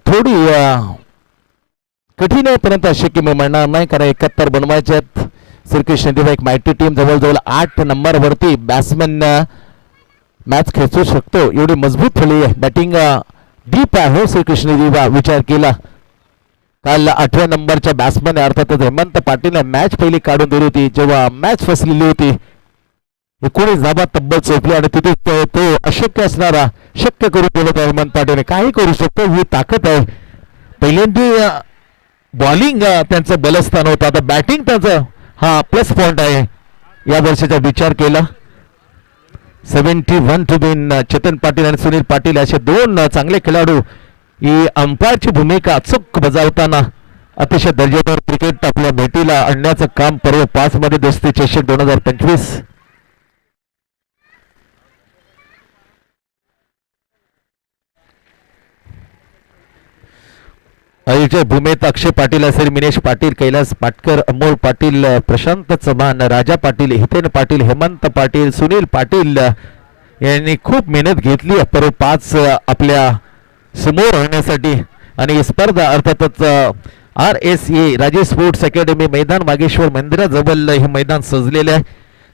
थोडी कठीण आहे, परंतु अशक्य मी म्हणणार नाही, कारण 71 बनवायचे आहेत. श्रीकृष्ण देवा एक माहिती टीम जवळजवळ 8 नंबरवरती बॅट्समॅन मॅच खेचू शकतो एवढी मजबूत फळी आहे. बॅटिंग डीप आहे हो श्रीकृष्ण देवा. विचार केला काल 8व्या नंबरच्या बॅट्समॅन अर्थातच हेमंत पाटील मॅच पहिली काढून दिली होती जेव्हा मॅच फसलेली होती. 19 धाबा तब्बल चोपली आणि तिथे तो अशक्य असणारा शक्य करून बोलत आहे हेमंत पाटील. काही करू शकतो ही ताकद आहे. पहिल्यांदा बॉलिंग त्यांचं बलस्थान होतं, आता बॅटिंग त्यांचं हा प्लस पॉइंट आहे या वर्षाचा विचार केला. 71 टू बिन. चेतन पाटील आणि सुनील पाटील असे 2 चांगले खेळाडू ही अंपायरची भूमिका अचूक बजावताना अतिशय दर्जेदार क्रिकेट आपल्या भेटीला आणण्याचं काम पर्व 5 मध्ये दोस्ती चषक 2025. आयोजक भूमीत अक्षय पाटील असेल, मिनेश पाटील, कैलास पाटकर, अमोल पाटील, प्रशांत चव्हाण, राजा पाटील, हितेन पाटील, हेमंत पाटील, सुनील पाटील यांनी खूप मेहनत घेतली पर्व 5 आपल्या समोर आणण्यासाठी. आणि स्पर्धा अर्थातच RSA राजेश स्पोर्ट्स अकॅडमी मैदान वागेश्वर मंदिराजवळ हे मैदान सजलेले आहे.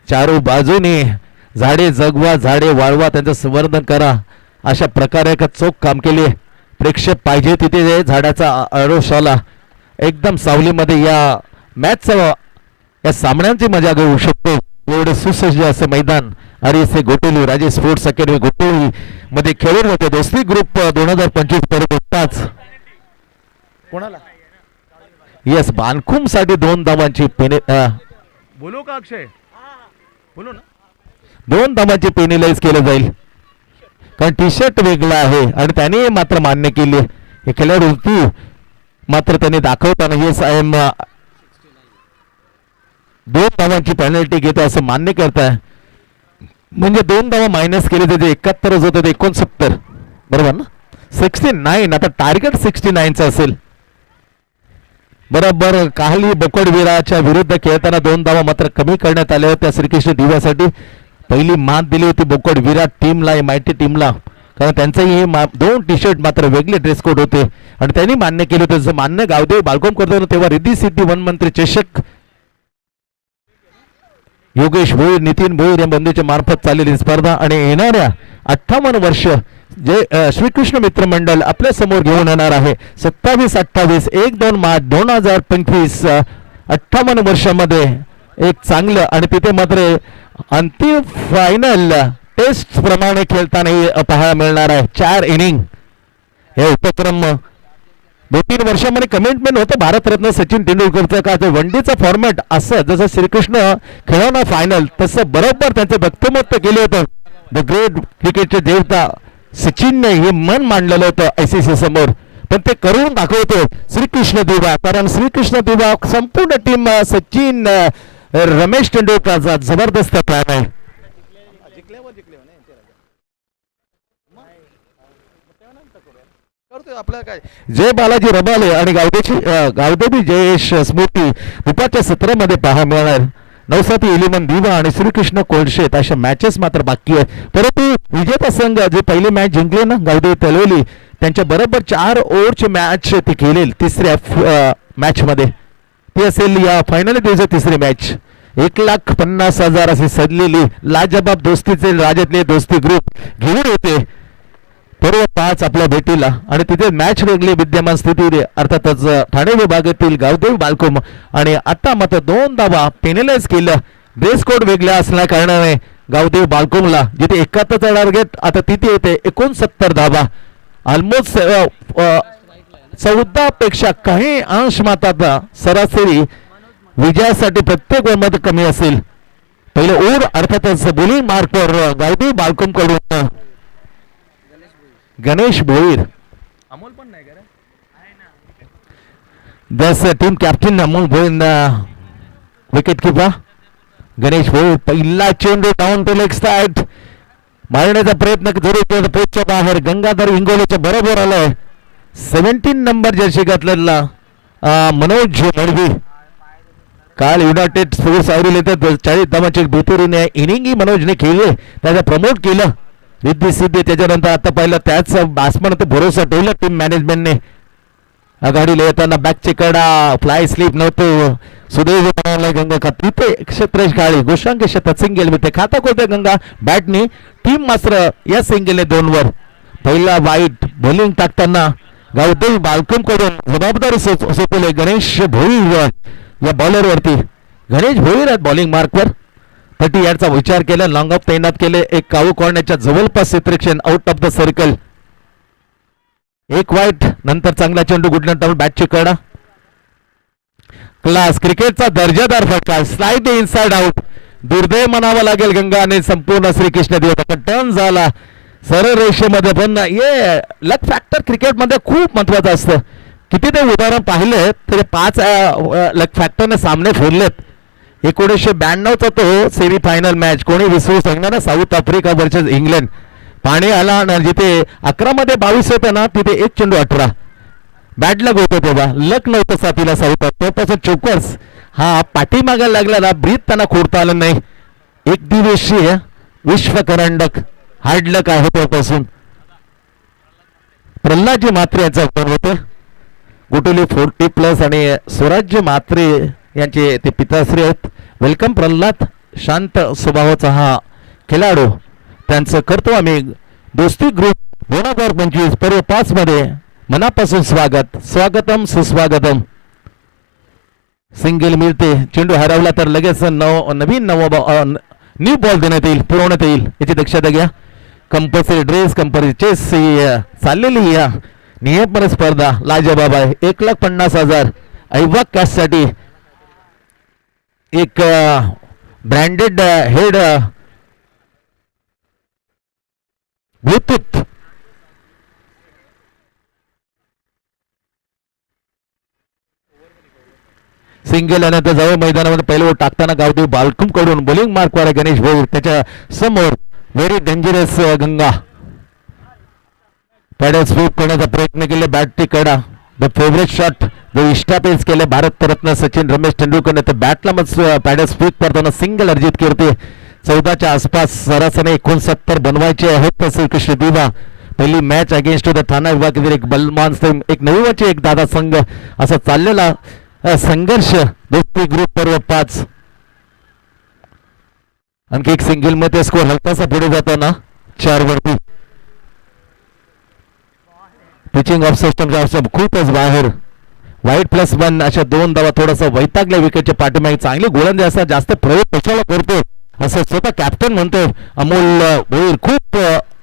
चारो बाजूने झाडे जगवा, झाडे वाळवा, त्यांचं संवर्धन करा, अशा प्रकारे एक चोख काम केले. प्रेक्षक पाहिजे तिथे झाडाचा आरोशाला एकदम सावलीमध्ये या मॅचचा या सामन्यांची मजा घेऊ शकतो. एवढे सुसज्ज असं मैदान हरीसे गोटेली राजे स्पोर्ट्स अकॅडमी गोटेली मध्ये खेळून होते. दोस्ती ग्रुप 2025 परत येताच कोणाला येस बानकुम साठी 2 धावांची बोलू का अक्षय बोलू ना 2 धावांची पेनलाइज केलं जाईल कारण टी शर्ट वेगळा आहे आणि त्याने मात्र मान्य केली. हे खेळाडू होती मात्र त्याने दाखवताना येस आय एम 2 धावांची पेनल्टी घेते असं मान्य करताय. म्हणजे 2 धावा मायनस केले त्याचे 71 होते 69 बरोबर ना 69. आता टार्गेट 69चं असेल बरोबर. काहली बोकडवीराच्या विरुद्ध खेळताना 2 धावा मात्र कमी करण्यात आल्या होत्या. श्रीकृष्ण दिव्यासाठी पहिली मात दिली होती बोकडवीरा टीमला MIT टीमला कारण त्यांचंही हे 2 टी शर्ट मात्र वेगळे ड्रेस कोड होते आणि त्यांनी मान्य केले होते. जसं मान्य गावदेव बालकोम करतो तेव्हा रिद्धी सिद्धी वनमंत्री चषक योगेश भोईर नितीन भोईर या बंधूच्या मार्फत चाललेली स्पर्धा आणि येणाऱ्या 58 वर्ष जे श्रीकृष्ण मित्र मंडळ आपल्या समोर घेऊन येणार आहे 27-28 1-2 मार्च 2025 58 वर्षामध्ये एक चांगलं आणि तिथे मात्र अंतिम फायनल टेस्ट प्रमाणे खेळताना पाहायला मिळणार आहे. 4 इनिंग हे उपक्रम 2-3 वर्षामध्ये कमिटमेंट होतं भारतरत्न सचिन तेंडुलकरचं का ते वनडेचा फॉर्मॅट असं जसं श्रीकृष्ण खेळवणार फायनल तसं बरोबर त्यांचं व्यक्तिमत्व केलं होतं. द ग्रेट क्रिकेटचे देवता सचिनने हे मन मांडलेलं होतं ICC समोर पण ते करून दाखवतो श्रीकृष्ण दिवा कारण श्रीकृष्ण दिवा संपूर्ण टीम सचिन रमेश तेंडुलकरचा जबरदस्त प्लॅन आहे. जय बालाजी रबाले आणि गावदेवी जयेश स्मृती दुपारच्या सत्रामध्ये पाहायला मिळणार. नवसाती इलिमन दिवा आणि श्रीकृष्ण कोळशेत अशा मॅचेस मात्र बाकी आहे. परंतु विजेता संघ जे पहिली मॅच जिंकले ना गावदेवी तलवली त्यांच्या बरोबर 4 ओव्हरची मॅच ती खेळेल तिसऱ्या मॅच मध्ये ती असेल या फायनल दिवशी तिसरी मॅच. 1,50,000 अशी सजलेली लाजबाब दोस्तीचे राज्यातले दोस्ती ग्रुप घेऊन येते पूर्व 5 आपल्या भेटीला आणि तिथे मॅच वेगळी विद्यमान स्थिती अर्थातच ठाणे विभागातील गावदेव बालकोम आणि आता मात्र 2 धावा पेनलाइज केलं. ड्रेस कोड वेगळा असल्या कारणाने गावदेव बालकोमला जिथे 71 टार्गेट आता तिथे येते 69 धावा ऑलमोस्ट 14 पेक्षा काही अंश मात्र सरासरी विजयासाठी प्रत्येक ओव्हरमध्ये कमी असेल. पहिले ओव्हर अर्थातच बोलिंग मार्कवर गावदेव बालकोम कडून गणेश भोईर अमोल पण नाही का दस team captain Amol Bhoir wicket keeper Ganesh Bhoir पहिला चेंडू डाऊन टू लेग स्टार्ट मारण्याचा प्रयत्न जरूर केला पोचच्या बाहेर गंगाधर इंगोलेच्या बरोबर आलाय 17 नंबर जर्सी घातलेला मनोज मडवी काल युनायटेड स्पोर्ट्स आवरील येतात 40 धावांची बेतुरीने इनिंग मनोजने खेळले त्याला प्रमोट केलं रिद्धी सिद्धी त्याच्यानंतर आता पाहिलं त्याच बॅट्समन भरोसा ठेवला टीम मॅनेजमेंटने आघाडीला येताना बॅकचे कडा फ्लाय स्लीप नव्हतं सुदैव गंगा खात तिथे क्षेत्रेश काळी गोशांक शेतात सिंगल मिळते खाता कोणत्या गंगा बॅटने टीम मात्र या सिंगलने 2 वर पहिला वाईट बॉलिंग टाकताना गावदेव बालकोम कडून जबाबदारी सोपवले गणेश भोईर या बॉलर वरती. गणेश भोईर आहेत बॉलिंग मार्कवर 30 यार्डचा विचार केला लॉंग ऑफ तैनात केले एक कावू कॉर्नरच्या जवळपास क्षेत्रक्षण आउट ऑफ द सर्कल एक वाईट नंतर चांगला चेंडू गुडन टाऊन बॅटची कडा क्लास क्रिकेटचा दर्जादार फटका स्लाइड इनसाइड आउट दुर्दैव म्हणावं लागेल गंगाने संपूर्ण श्रीकृष्ण दिवस टर्न झाला सरळ रेषेमध्ये पण ये लक फॅक्टर क्रिकेटमध्ये खूप महत्वाचं असतं. किती ते उदाहरण पाहिले तरी 5 लक फॅक्टरने सामने फोडलेत. 1992चा तो सेमी फायनल मॅच कोणी विसरू शकणार साऊथ आफ्रिका वर्सेस इंग्लंड पाणी आला ना जिथे 11 मध्ये 22 होते ना तिथे 1 चेंडू 18 बॅड लक होतं तेव्हा लक नव्हतं साथीला साऊथ आफ्रिकापासून चोकर्स हा पाठी मागायला लागला ना ब्रीथ त्यांना खोडता आलं नाही. 1 दिवसीय विश्वकरंडक हार्ड लक आहे त्यापासून प्रल्हादजी म्हात्रे यांचा होतं गुटुली 40+ आणि स्वराज्य म्हात्रे यांचे ते पिताश्री आहेत. वेलकम प्रल्हाद शांत स्वभावाचा हा खेळाडू त्यांचं करतो आम्ही दोस्ती ग्रुप 2025 पर्व 5 मध्ये मनापासून स्वागतम सुस्वागतम. सिंगल मिळते, चेंडू हरवला तर लगेच नवीन न्यू बॉल देण्यात येईल, पुरवण्यात येईल याची दक्षता घ्या. कंपल्सरी ड्रेस कंपल्सरी चेस चाललेली या नियमन स्पर्धा लाजबाब आहे. 1,50,000 ऐवक कॅशसाठी एक ब्रँडेड हेड ब्लूटूथ सिंगल आणि जवळ मैदानामध्ये पहिलं ओव्हर टाकताना गावदेव बालकुम कडून बॉलिंग मार्क वाला गणेश भाऊ त्याच्या समोर व्हेरी डेंजरस गंगा पॅडल स्वीप करण्याचा प्रयत्न केला. बॅटची कडा द फेवरेट शॉट जो इष्टापेस केले भारतरत्न सचिन रमेश तेंडुलकर ते बॅटला मग पॅडल स्वीप करताना सिंगल अर्जित करते. 14च्या आसपास सरासरी 69 बनवायचे आहेत. तसे कृष्णदिवा पहिली मॅच अगेन्स्ट द ठाणा विभागातील एक बलमान एक नवीनचे एक दादा संघ असा चाललेला संघर्ष दोस्ती ग्रुप पर्व 5. आणखी एक सिंगल मध्ये स्कोर हलकासा पुढे जाताना 4 वरती. पिचिंग ऑफ सिस्टम खूपच बाहेर वाईट +1 अशा 2 धावा थोडासा वैतागल्या विकेटच्या पाठीमागे चांगले गोलंदाज असतात जास्त प्रयोग कशाला करतो असं स्वतः कॅप्टन म्हणतो. अमोल भोईर खूप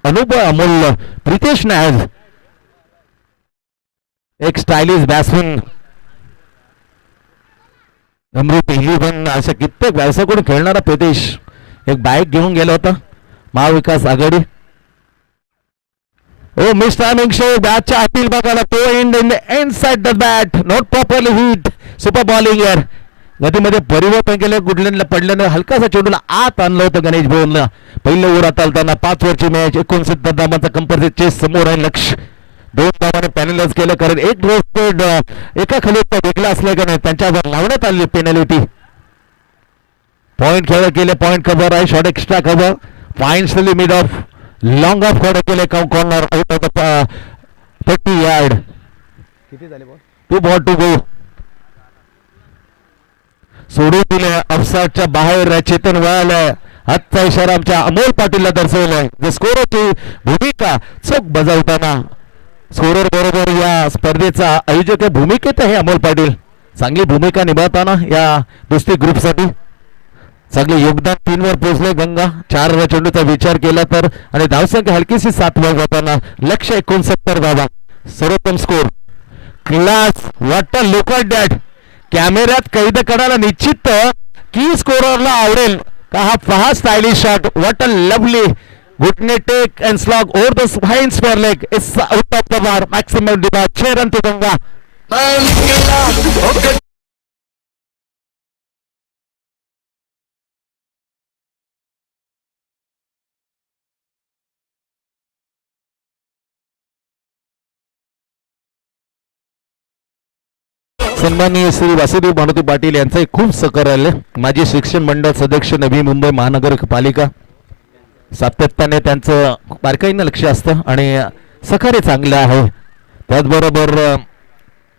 अनुभव अमोल प्रितेश नायज एक स्टायलिश बॅट्समन अमृत 11 अशा कित्येक व्यावसायिकडून खेळणारा प्रितेश एक बाईक घेऊन गेला होता महाविकास आघाडी. ओ मिस टायमिंग शो बॅटच्या आतील बघायला तो in side the bat not properly hit super bowling यार गतीमध्ये परिवर्तन केलं गुडलँडला पडल्यानं हलकासा चेंडूला आत आणलं होतं गणेश भाऊंना. पहिलं ओव्हर चालताना 5 ओव्हरची मॅच 69 धावांचा कंपल्सरी चेस समोर आहे. लक्ष 2 धावाने पॅनलाइज केलं कारण एक रोस्टेड एका खाली वेगळा असल्याने त्यांच्यावर लावण्यात आली पेनल्टी. पॉइंट खेळ केले पॉइंट कव्हर आहे short extra cover points limit of long of खेळ केले corner out of the 30 yard. किती झाले बॉल 2 बॉल 2 गो सोडून दिले ऑफसाइडच्या बाहेर. चेतन वळालाय हातचा इशारा आमच्या अमोल पाटीलला दर्शवलाय. स्कोरची भूमिका चोख बजावताना स्कोरर बरोबर या स्पर्धेचा आयोजक भूमिकेत आहे अमोल पाटील. चांगली भूमिका निभावताना या दोस्ती ग्रुपसाठी चांगले योगदान 3 वर पोहोचले. गंगा 4 चेंडूचा विचार केला तर आणि धावसंख्या हलकीशी 7 वर जाताना लक्ष 69 धावा सर्वोत्तम score class. What a look at that. कॅमेऱ्यात कैद करायला निश्चित की स्कोररला आवडेल का हा पहा stylish shot. What a lovely घुटने take and slog over the fine square leg it's out of the bar maximum डिबा 6 रन टू गंगा. सन्माननीय श्री वासुदेव भानुती पाटील यांचं खूप सहकार्य आहे. माजी शिक्षण मंडळ सदस्य नवी मुंबई महानगरपालिका सातत्याने त्यांचं बारकाईनं लक्ष असतं आणि सहकार्य चांगलं आहे. त्याचबरोबर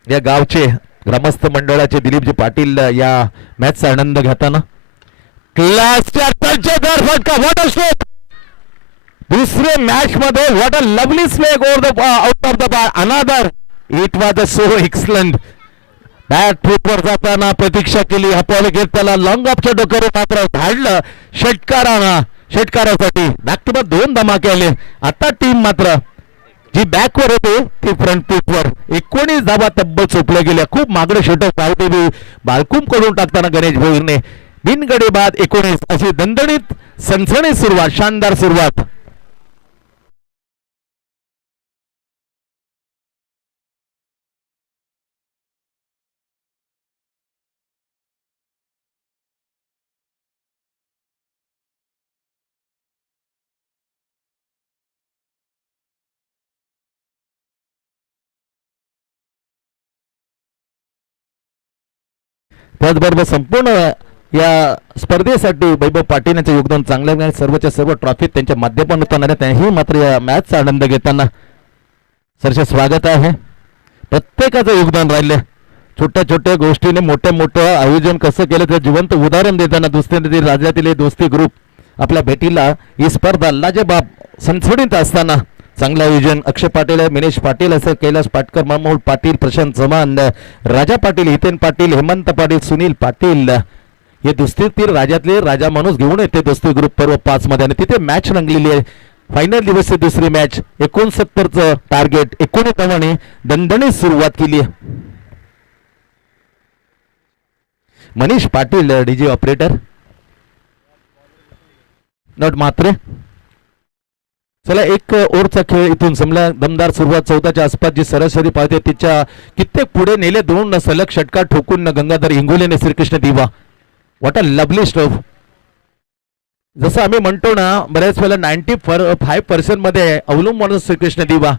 या गावचे ग्रामस्थ मंडळाचे दिलीपजी पाटील या मॅचचा आनंद घेताना क्लासच्या तर्जेदार फटका व्हॉट अ स्ट्रोक. दुसरे मॅच मध्ये what a lovely slog over the out of the bar another. It was a so excellent. Bat फुटवर जाताना प्रतीक्षा केली अपॉल घेत त्याला लॉंग ऑफच्या डोक्यावर मात्र धाडलं षटकारासाठी बॅक टू बॅक 2 धमाके आले. आता टीम मात्र जी बॅकवर होते ती फ्रंट फुटवर 19 धावा तब्बल चोपल्या गेल्या. खूप मागडे षटक गावदेवी बालकुम कडून टाकताना गणेश भोईरने बिनगडी बाद 19 अशी दणदणीत सनसणीत सुरुवात शानदार सुरुवात. त्याचबरोबर संपूर्ण या स्पर्धेसाठी वैभव पाटील यांचं योगदान चांगलं आहे. सर्वच्या सर्व ट्रॉफी त्यांच्या माध्यमातून होताना त्याही मात्र या मॅचचा आनंद घेताना सरसे स्वागत आहे. प्रत्येकाचं योगदान राहिले. छोट्या छोट्या गोष्टीने मोठं आयोजन कसं केलं ते जिवंत उदाहरण देताना दुसऱ्या राज्यातील दोस्ती ग्रुप आपल्या भेटीला ही स्पर्धा लाजबाब सणसणीत असताना चांगलं आयोजन अक्षय पाटील, मिनेश पाटील असेल, कैलास पाटकर, मनमोहन पाटील, प्रशांत चव्हाण, राजा पाटील, हितेन पाटील, हेमंत पाटील, सुनील पाटील हे दुसरी राज्यातले राजा माणूस घेऊन येते दोस्ती ग्रुप पर्व 5 मध्ये आणि तिथे मॅच रंगलेली आहे. फायनल दिवसची दुसरी मॅच 69चं टार्गेट 89 दणदणीत सुरुवात केली आहे. मनीष पाटील डीजे ऑपरेटर नट मात्रे. चला एक ओव्हरचा खेळ इथून समला दमदार सुरुवात 14च्या आसपास जी सरासरी पाहते तिच्या कित्येक पुढे नेले 2 सलग षटकार ठोकून गंगाधर इंगोलेने श्रीकृष्ण दिवा. What a lovely stove. जसं आम्ही म्हणतो ना बऱ्याच वेळेला 95% मध्ये अवलंबून श्रीकृष्ण दिवा,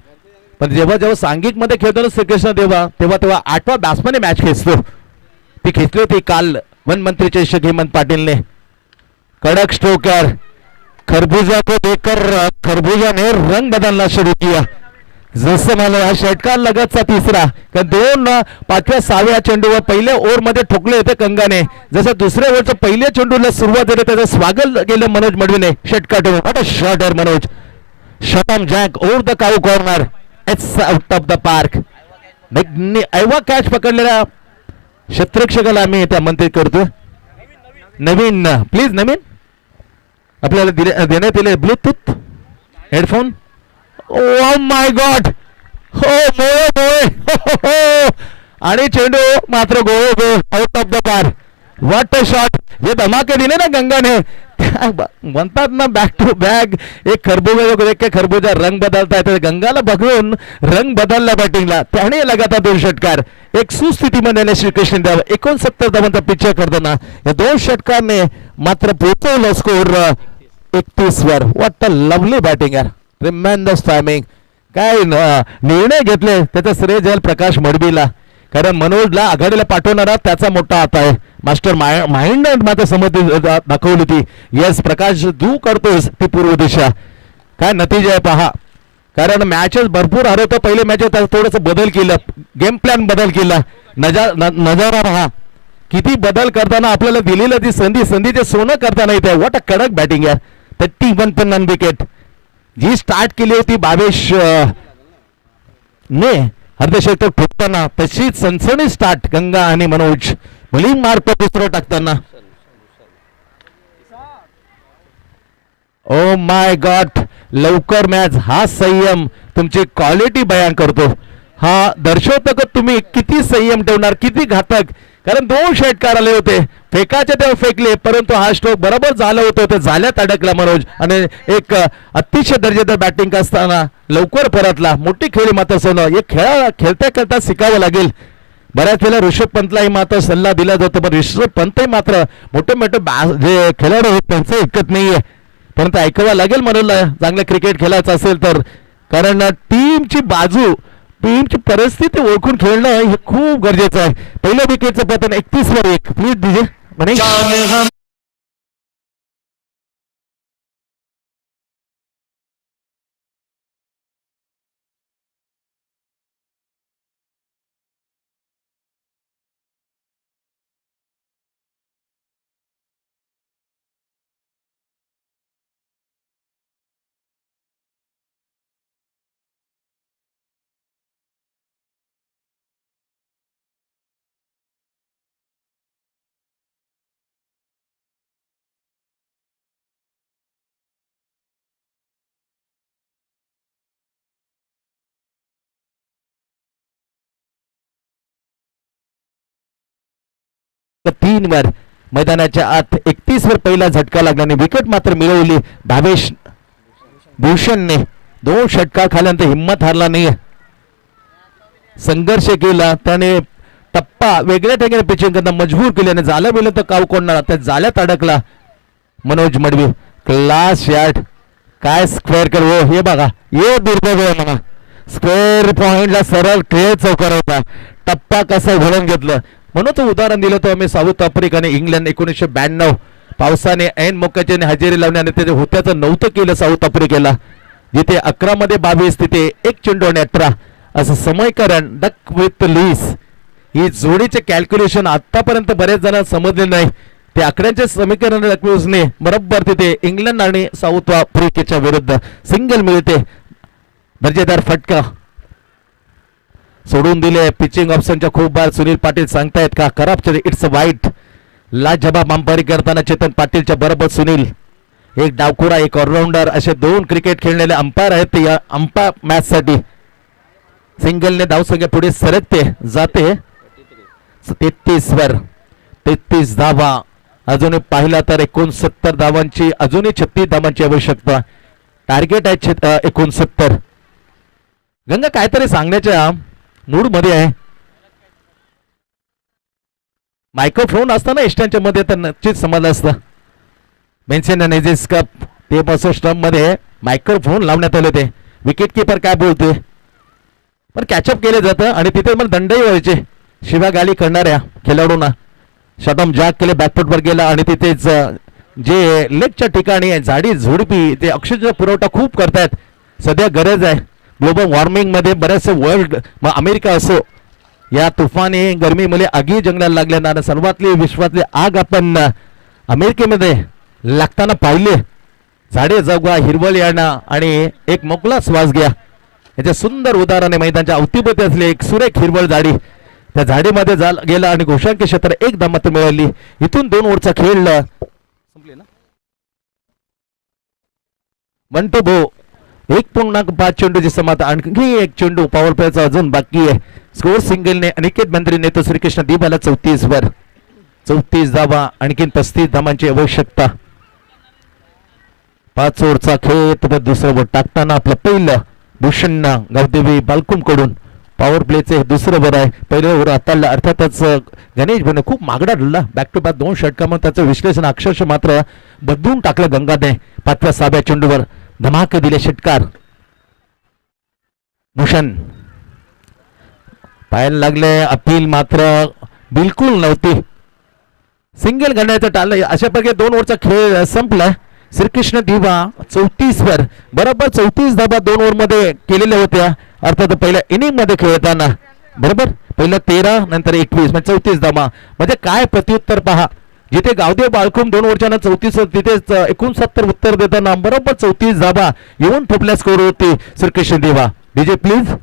पण जेव्हा जेव्हा सांघिक मध्ये खेळतो ना श्रीकृष्ण देवा तेव्हा 8वा बॅट्समॅन मॅच खेचतो. ती खेचली होती काल वनमंत्री चषक हेमंत पाटीलने. कडक स्ट्रोकर खरबूजा को देखकर खरबूजा ने रंग बदलना शुरू किया. जसं मला हा षटकार लगतचा तिसरा 2 5व्या 6व्या चेंडूवर पहिल्या ओव्हर मध्ये ठोकले होते कंगाने. जसं दुसऱ्या ओव्हरच्या पहिल्या चेंडूला सुरुवात झाली त्याचं स्वागत केलं मनोज मडवीने षटकार ठेवून. व्हॉट अ शॉट आहे मनोज. शॉटम जॅक over the cow corner. It's out of the park. ऐवा कॅच पकडलेला क्षेत्ररक्षकाला आम्ही इथे आमंत्रित करतो. नवीन प्लीज नवीन आपल्याला देण्यात येईल Bluetooth headphone. O my God. हो मोय आणि चेंडू मात्र गो आउट ऑफ द पार. What a shot. हे धमाके दिले ना गंगाने. म्हणतात ना बॅक टू बॅक एक खरबूजा रंग बदलता येते. गंगाला बघून रंग बदलला बॅटिंगला. त्याने लगातार 2 षटकार एक सुस्थितीमध्ये श्रीकृष्ण द्यावं. 69 धावांचा पिक्चर करताना या 2 षटकारने मात्र पोहोचवलं स्कोर 31 वर. व्हॉट अ लवली बॅटिंग यार. Tremendous timing. काय निर्णय घेतले त्याचा श्रेय जाईल प्रकाश मडबीला, कारण मनोजला आघाडीला पाठवणारा त्याचा मोठा हात आहे. मास्टर माइंड मात्र समज दाखवली ती. येस प्रकाश तू करतोस ती पूर्व दिशा. काय नतीजा आहे पहा. कारण मॅचेस भरपूर हरवतो. पहिले मॅच थोडस बदल केलं, गेम प्लॅन बदल केला. नजारा पहा किती बदल करताना आपल्याला दिलेलं ती संधीचे सोनं करताना येते. व्हॉट अ कडक बॅटिंग आहे. 31 विकेट जी स्टार्ट केली होती 22 ने अर्धशतक ठोकताना तशीच सनसनी स्टार्ट गंगा आणि मनोज बॉलिंग मार्फत दुसरं टाकताना. ओ माय गॉड. लवकर मॅच. हा संयम तुमची क्वालिटी बयान करतो. हा दर्शवतो का तुम्ही किती संयम ठेवणार, किती घातक. कारण 2 षटकार आले होते फेकाचे तेव्हा फेकले, परंतु हा स्ट्रोक बरोबर झालं होतं ते झाल्यात अडकला मनोज आणि एक अतिशय दर्जेदार बॅटिंग असताना लवकर परतला. मोठी खेळी मात्र सोनं हे खेळता खेळता शिकावं लागेल. बऱ्याच वेळेला ऋषभ पंतलाही मात्र सल्ला दिला जातो, पण ऋषभ पंतही मात्र मोठे मोठे जे खेळाडू आहेत त्यांचं ऐकत नाहीये. परंतु ऐकावं लागेल मनोजला चांगलं क्रिकेट खेळायचं असेल तर, कारण टीमची परिस्थिती ओळखून खेळणं हे खूप गरजेचं आहे. पहिल्या विकेटचं पतन 31 वर 1. प्लीज दीजिए मनीष. तीन वर मैदानाच्या आत 31 वर पहिला झटका लागल्याने विकेट मात्र मिळवली भावेश भूषणने. 2 षटकार खाल्यानंतर हिम्मत हारला नाही, संघर्ष केला. त्याने टप्पा वेगळ्या ठिकाणी पिचिंग करता मजबूर केल्याने झालं गेलं तर काव कोणणार त्या जाल्यात अडकला मनोज मडवी. Class shot. काय स्क्वेअर कर हो. हे बघा हे दुर्दैव आहे म्हणा. स्क्वेअर पॉइंटला सरळ खेळ चौकार होता. टप्पा कसा घडून घेतलं म्हणून तो उदाहरण दिलं होतं आम्ही. साऊथ आफ्रिका आणि इंग्लंड 1992 पावसाने ऐन मोक्याने हजेरी लावण्याने त्याच्या होत्याचं नव्हतं केलं साऊथ आफ्रिकेला. जिथे 11 मध्ये 22 तिथे 1 चेंडू आणि 18 असं समयकरण डक विथ लुईस. ही जोडीचे कॅल्क्युलेशन आतापर्यंत बरेच जण समजले नाही. ते आकड्यांचे समीकरण लक्ष्मीने बरोबर तिथे इंग्लंड आणि साऊथ आफ्रिकेच्या विरुद्ध सिंगल मिळते. दर्जेदार फटका सोडून दिले. पिचिंग ऑप्शनच्या खूप बार सुनील पाटील सांगतायत का खराब इट्स वाईट. लाजबाब अंपायरिंग करताना चेतन पाटीलच्या बरोबर सुनील. एक डावखुरा एक ऑलराऊंडर असे दोन क्रिकेट खेळलेले अंपायर आहेत या अंपायर मॅच साठी. सिंगलने धावसंख्या पुढे सरकते जाते 33 वर. 33 धावा अजूनही पाहिला तर 69 धावांची अजूनही 36 धावांची आवश्यकता. टार्गेट आहे 69. गंगा काहीतरी सांगण्याच्या मूड मध्ये आहे. मायक्रोफोन असताना एस्टांच्या मध्ये तर नक्कीच समजलं असतं. मेन्शन नेझिस कप ते बसो स्टंप मध्ये मायक्रोफोन लावण्यात आले होते. विकेट किपर काय बोलते पण कॅचअप केले जातं आणि तिथे मला दंडही व्हायचे शिव्या गाली करणाऱ्या खेळाडूंना. शटम जॅक केले बॅकफुटवर गेला आणि तिथेच जे लेगच्या ठिकाणी झाडी झुडपी ते ऑक्सिजन पुरवठा खूप करतायत. सध्या गरज आहे ग्लोबल वॉर्मिंग मध्ये. बरेचसे वर्ल्ड मग अमेरिका असो या तुफानी गरमीमध्ये आगी जंगलाला लागल्या. सर्वातली विश्वातली आग आपण अमेरिकेमध्ये लागताना पाहिले. झाडे जगवा हिरवळ येणं आणि एक मोकळा श्वास घ्या याचे सुंदर उदाहरण आहे. मैदानाच्या अवतीभोवती असले एक सुरेख हिरवळ झाडी त्या झाडीमध्ये गेला आणि घोषांकी क्षेत्र एकदा मत मिळाली. इथून 2 ओव्हरचा खेळ संपले ना. 1 to 2 1.5 चेंडूची समाप्त. आणखी एक चेंडू पॉवर प्लेचा अजून बाकी आहे. स्कोर सिंगलने अनिकेत बंद्रे नेतो श्रीकृष्ण दिबाला 34 वर. 34 धावा आणखीन 35 धावांची आवश्यकता. 5 ओव्हरचा खेळ दुसरं ओव्हर टाकताना आपलं पहिलं भूषण गावदेवी बालकुम कडून पॉवर प्लेचे दुसरं ओव्हर आहे. पहिलं ओव्हर हाताळलं अर्थातच गणेश भाईने खूप मागडा ढळला. बॅक टू बॅक 2 षटकांमध्ये त्याचं विश्लेषण अक्षरशः मात्र बदलून टाकलं गंगाने. 5व्या 6व्या चेंडूवर धमाके दिले षटकार. भूषण पाहायला लागले अपील मात्र बिलकुल नव्हती. सिंगल गणायचं टाळलं. अशा प्रकारे 2 ओव्हरचा खेळ संपला. श्रीकृष्ण दिवा 34 वर बरोबर 34 धावा 2 ओव्हर मध्ये केलेल्या होत्या. अर्थात पहिल्या इनिंग मध्ये खेळताना बरोबर पहिलं 13 नंतर 21 म्हणजे 34 धावा. म्हणजे काय प्रत्युत्तर पहा. जिथे गावदेव बाळकुम 2 ओव्हरच्या 34 तिथेच 69 उत्तर देताना बरोबर 34 धावा येऊन ठोपल्या स्कोर होती श्रीकृष्ण दिवा. DJ please.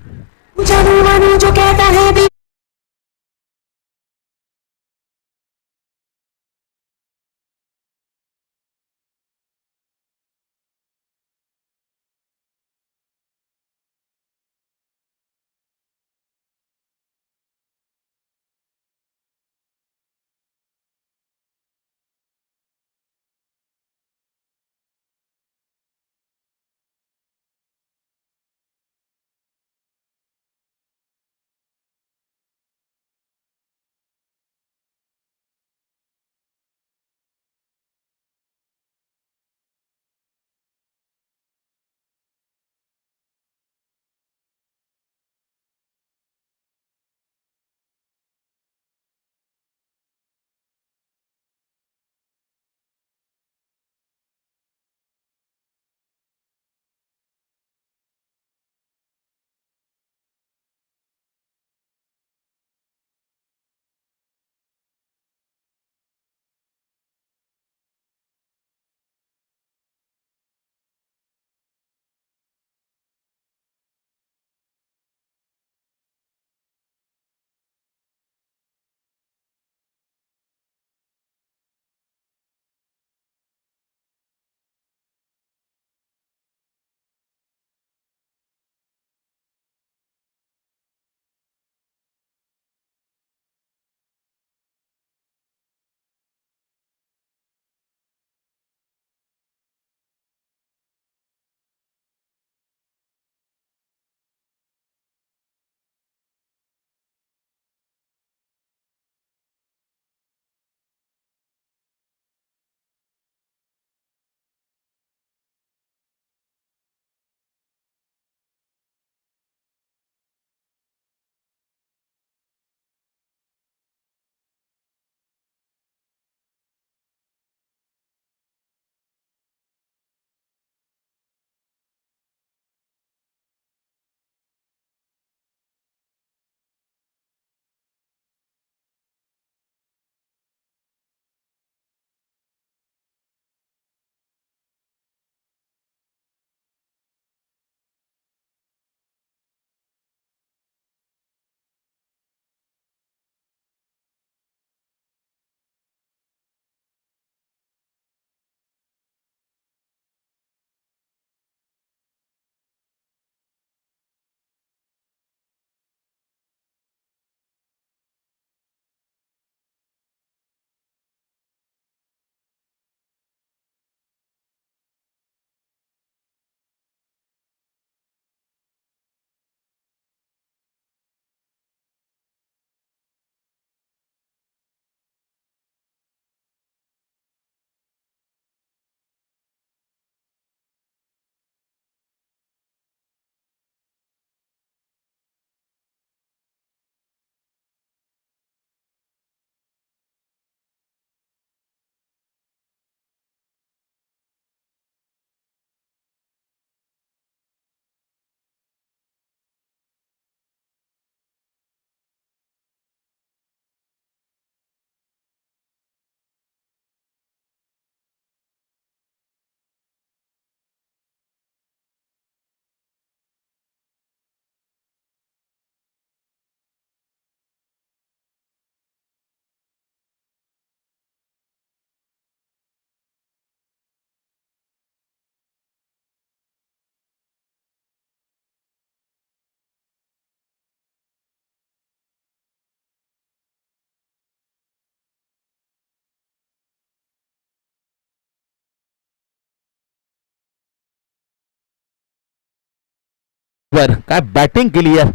बर काय बॅटिंग केली यार,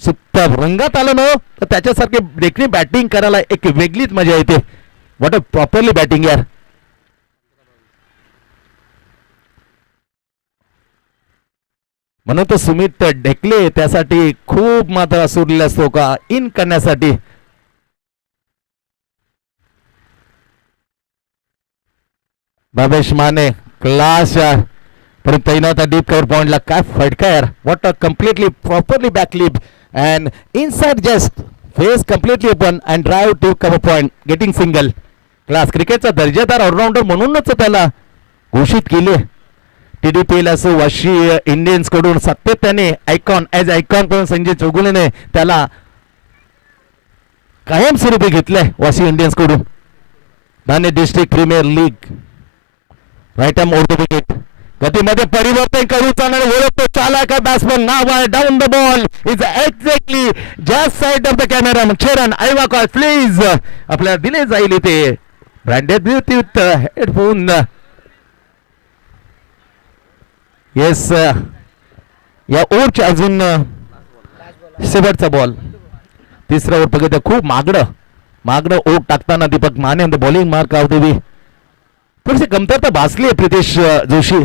सुपर रंगात आलं ना तर त्याच्यासारखे देखणी बॅटिंग करायला एक वेगळीच मजा येते. व्हॉट अ प्रॉपरली बॅटिंग यार. म्हणून तो सुमित ढेकले त्यासाठी खूप मात्र सुरलेला असतो का इन करण्यासाठी. भावेश माने क्लास यार, पण तैनात डीप कव्हर पॉइंटला काय फटका यार. What a completely properly backlift and inside just face completely open and drive to cover point getting single. Class क्रिकेटचा दर्जेदार ऑलराऊंडर म्हणूनच त्याला घोषित केले. TDPL असो वाशी इंडियन्स कडून सातत्याने आयकॉन ॲज आयकॉन करून संजय चौगुलेने त्याला कायमस्वरूपी घेतलंय वाशी इंडियन्स कडून. Thane district premier league right arm over the wicket. गतीमध्ये परिवर्तन करून चालणारे ओळखतो चालक बॅट्समन नाव आहे. Down the ball is exactly just side of the camera. Charan आयवा कॉल प्लीज आपल्याला दिले जाईल इथे ब्रँडेड विथ हेडफोन. येस या ओव्हरच्या अजून शेवटचा बॉल. तिसरा ओव्हर बघितलं खूप मागणं ओव्हर टाकताना Deepak Mane bowling mark out देवी थोडीशी कमतरता भासली आहे. प्रितेश जोशी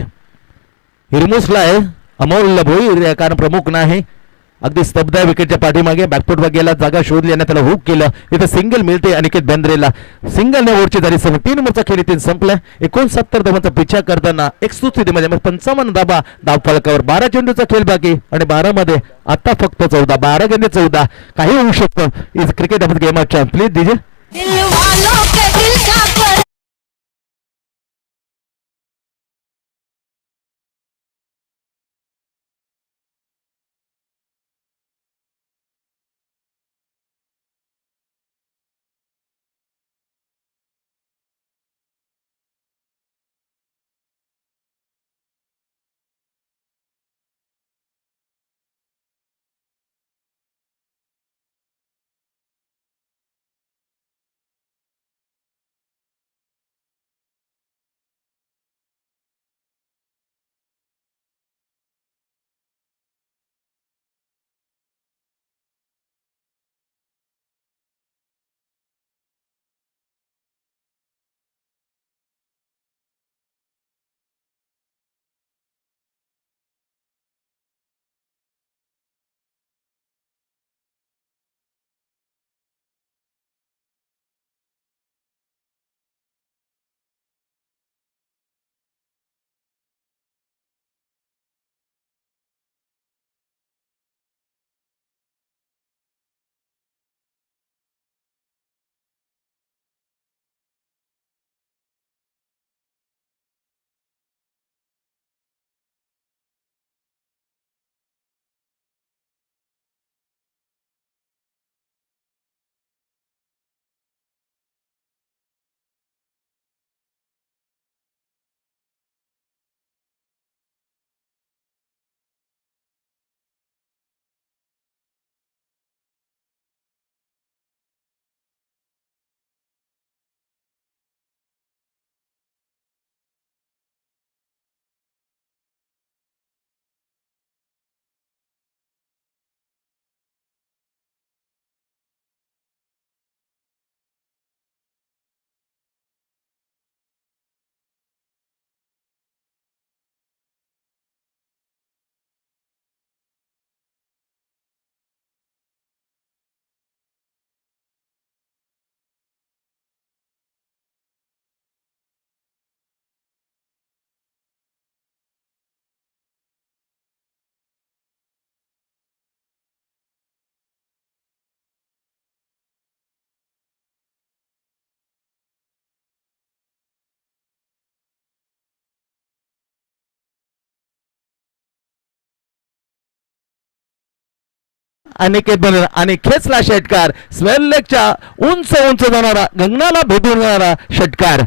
हिरमुसला आहे. अमोल भोईर कारण प्रमुख नाही. अगदी स्तब्ध आहे विकेटच्या पाठीमागे. बॅकफुट वर गेला जागा शोधली आणि त्याला हुक केलं. इथे सिंगल मिळते अनिकेत बेंद्रेला. सिंगलने ओव्हरची झाली 3 नंबरचा खेळ इथे संपलाय. 69 धावांचा पिछा करताना 61 मध्ये 55 धावा धावफलकावर. 12 चेंडूचा खेळ बाकी आणि 12 मध्ये आता फक्त 14. 12 गेंदे 14 काही होऊ शकतं. Is cricket of game of chance please दीजिए. अनिकेत बनला आणि खेचला षटकार. स्वेल लेगच्या उंच जाणारा गगनाला भेटून जाणारा षटकार.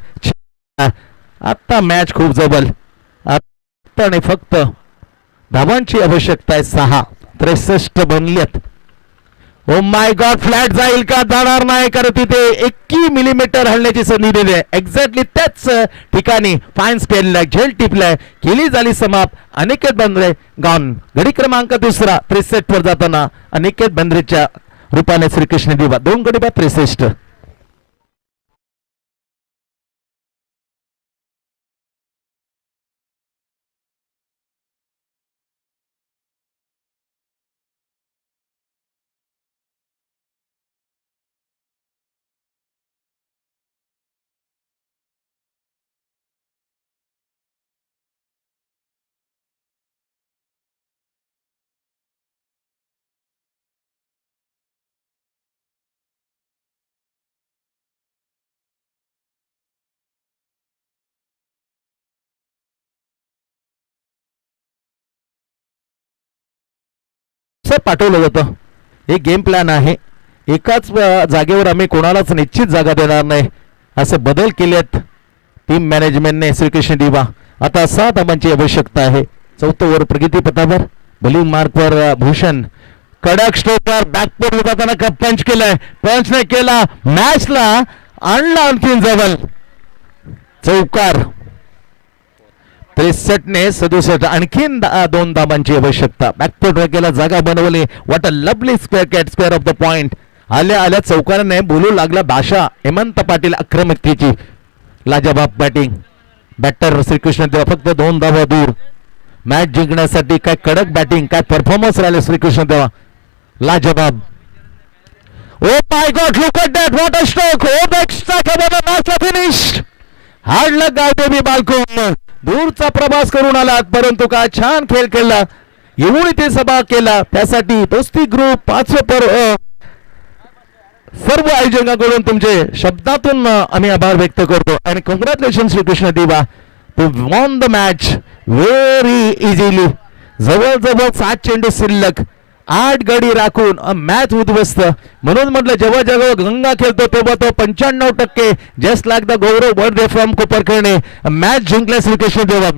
आता मॅच खूप जबल. आता आणि फक्त धावांची आवश्यकता आहे 6. 63 बनल्यात. ओ माय गॉड, फ्लॅट जाईल का, जाणार नाही, कारण तिथे 21 मिलीमीटर हलण्याची संधी दिली आहे. एक्झॅक्टली त्याच ठिकाणी फाईन स्पेलला झेल टिपलाय, केली झाली समाप्त. अनिकेत बंद्रे गॉन. गडी क्रमांक दुसरा 63 वर जाताना अनिकेत बंद्रेच्या रूपाने श्रीकृष्ण दिवा 2 गडी बाद 63. पाठवलं जातं. हे गेम प्लॅन आहे. एकाच जागेवर आम्ही कोणालाच निश्चित जागा देणार नाही असे बदल केलेत टीम मॅनेजमेंटने. श्रीकृष्ण दिवा आता 7 धावांची आवश्यकता आहे. 4थं ओव्हर प्रगती पथावर बॉलिंग मार्कवर भूषण कडक स्ट्रोकर बॅकपोर्ट जाताना पंच केलाय, पंच नाही केला, मॅचला आणला आणखीन जवळ चौकार. 63 ने 67 आणखीन 2 धावांची आवश्यकता. बॅकपोर्ट केला, जागा बनवली. What a lovely square cat, square of the point. आल्या आल्या चौकाराने बोलू लागला भाषा. हेमंत पाटील आक्रमकतेची लाजवाब बॅटिंग. बॅटर श्रीकृष्ण देवा फक्त 2 धावा दूर. मॅच जिंकण्यासाठी काय कडक बॅटिंग, काय परफॉर्मन्स राहिले श्रीकृष्ण देवा, लाजवाब. Oh my God, look at that, what a stroke. Oh the extra cover, match finish. Hard luck गाव बेबी बालकोन. दूरचा प्रवास करून आलात, परंतु काय छान खेळ खेळला. येऊन इथे सभा केला, त्यासाठी दोस्ती ग्रुप 5 पर सर्व आयोजकांकडून तुमचे शब्दातून आम्ही आभार व्यक्त करतो. आणि congratulation Shrikrishna Diva, to won the match very easily. जवळजवळ 7 चेंडू शिल्लक, 8 गडी राखून मॅच उद्ध्वस्त. म्हणून म्हटलं जेव्हा जेव्हा गंगा खेळतो तेव्हा तो 95% just like the Gaurav Barde from Koparkhairane match जिंकल्या श्रीकृष्ण देवा.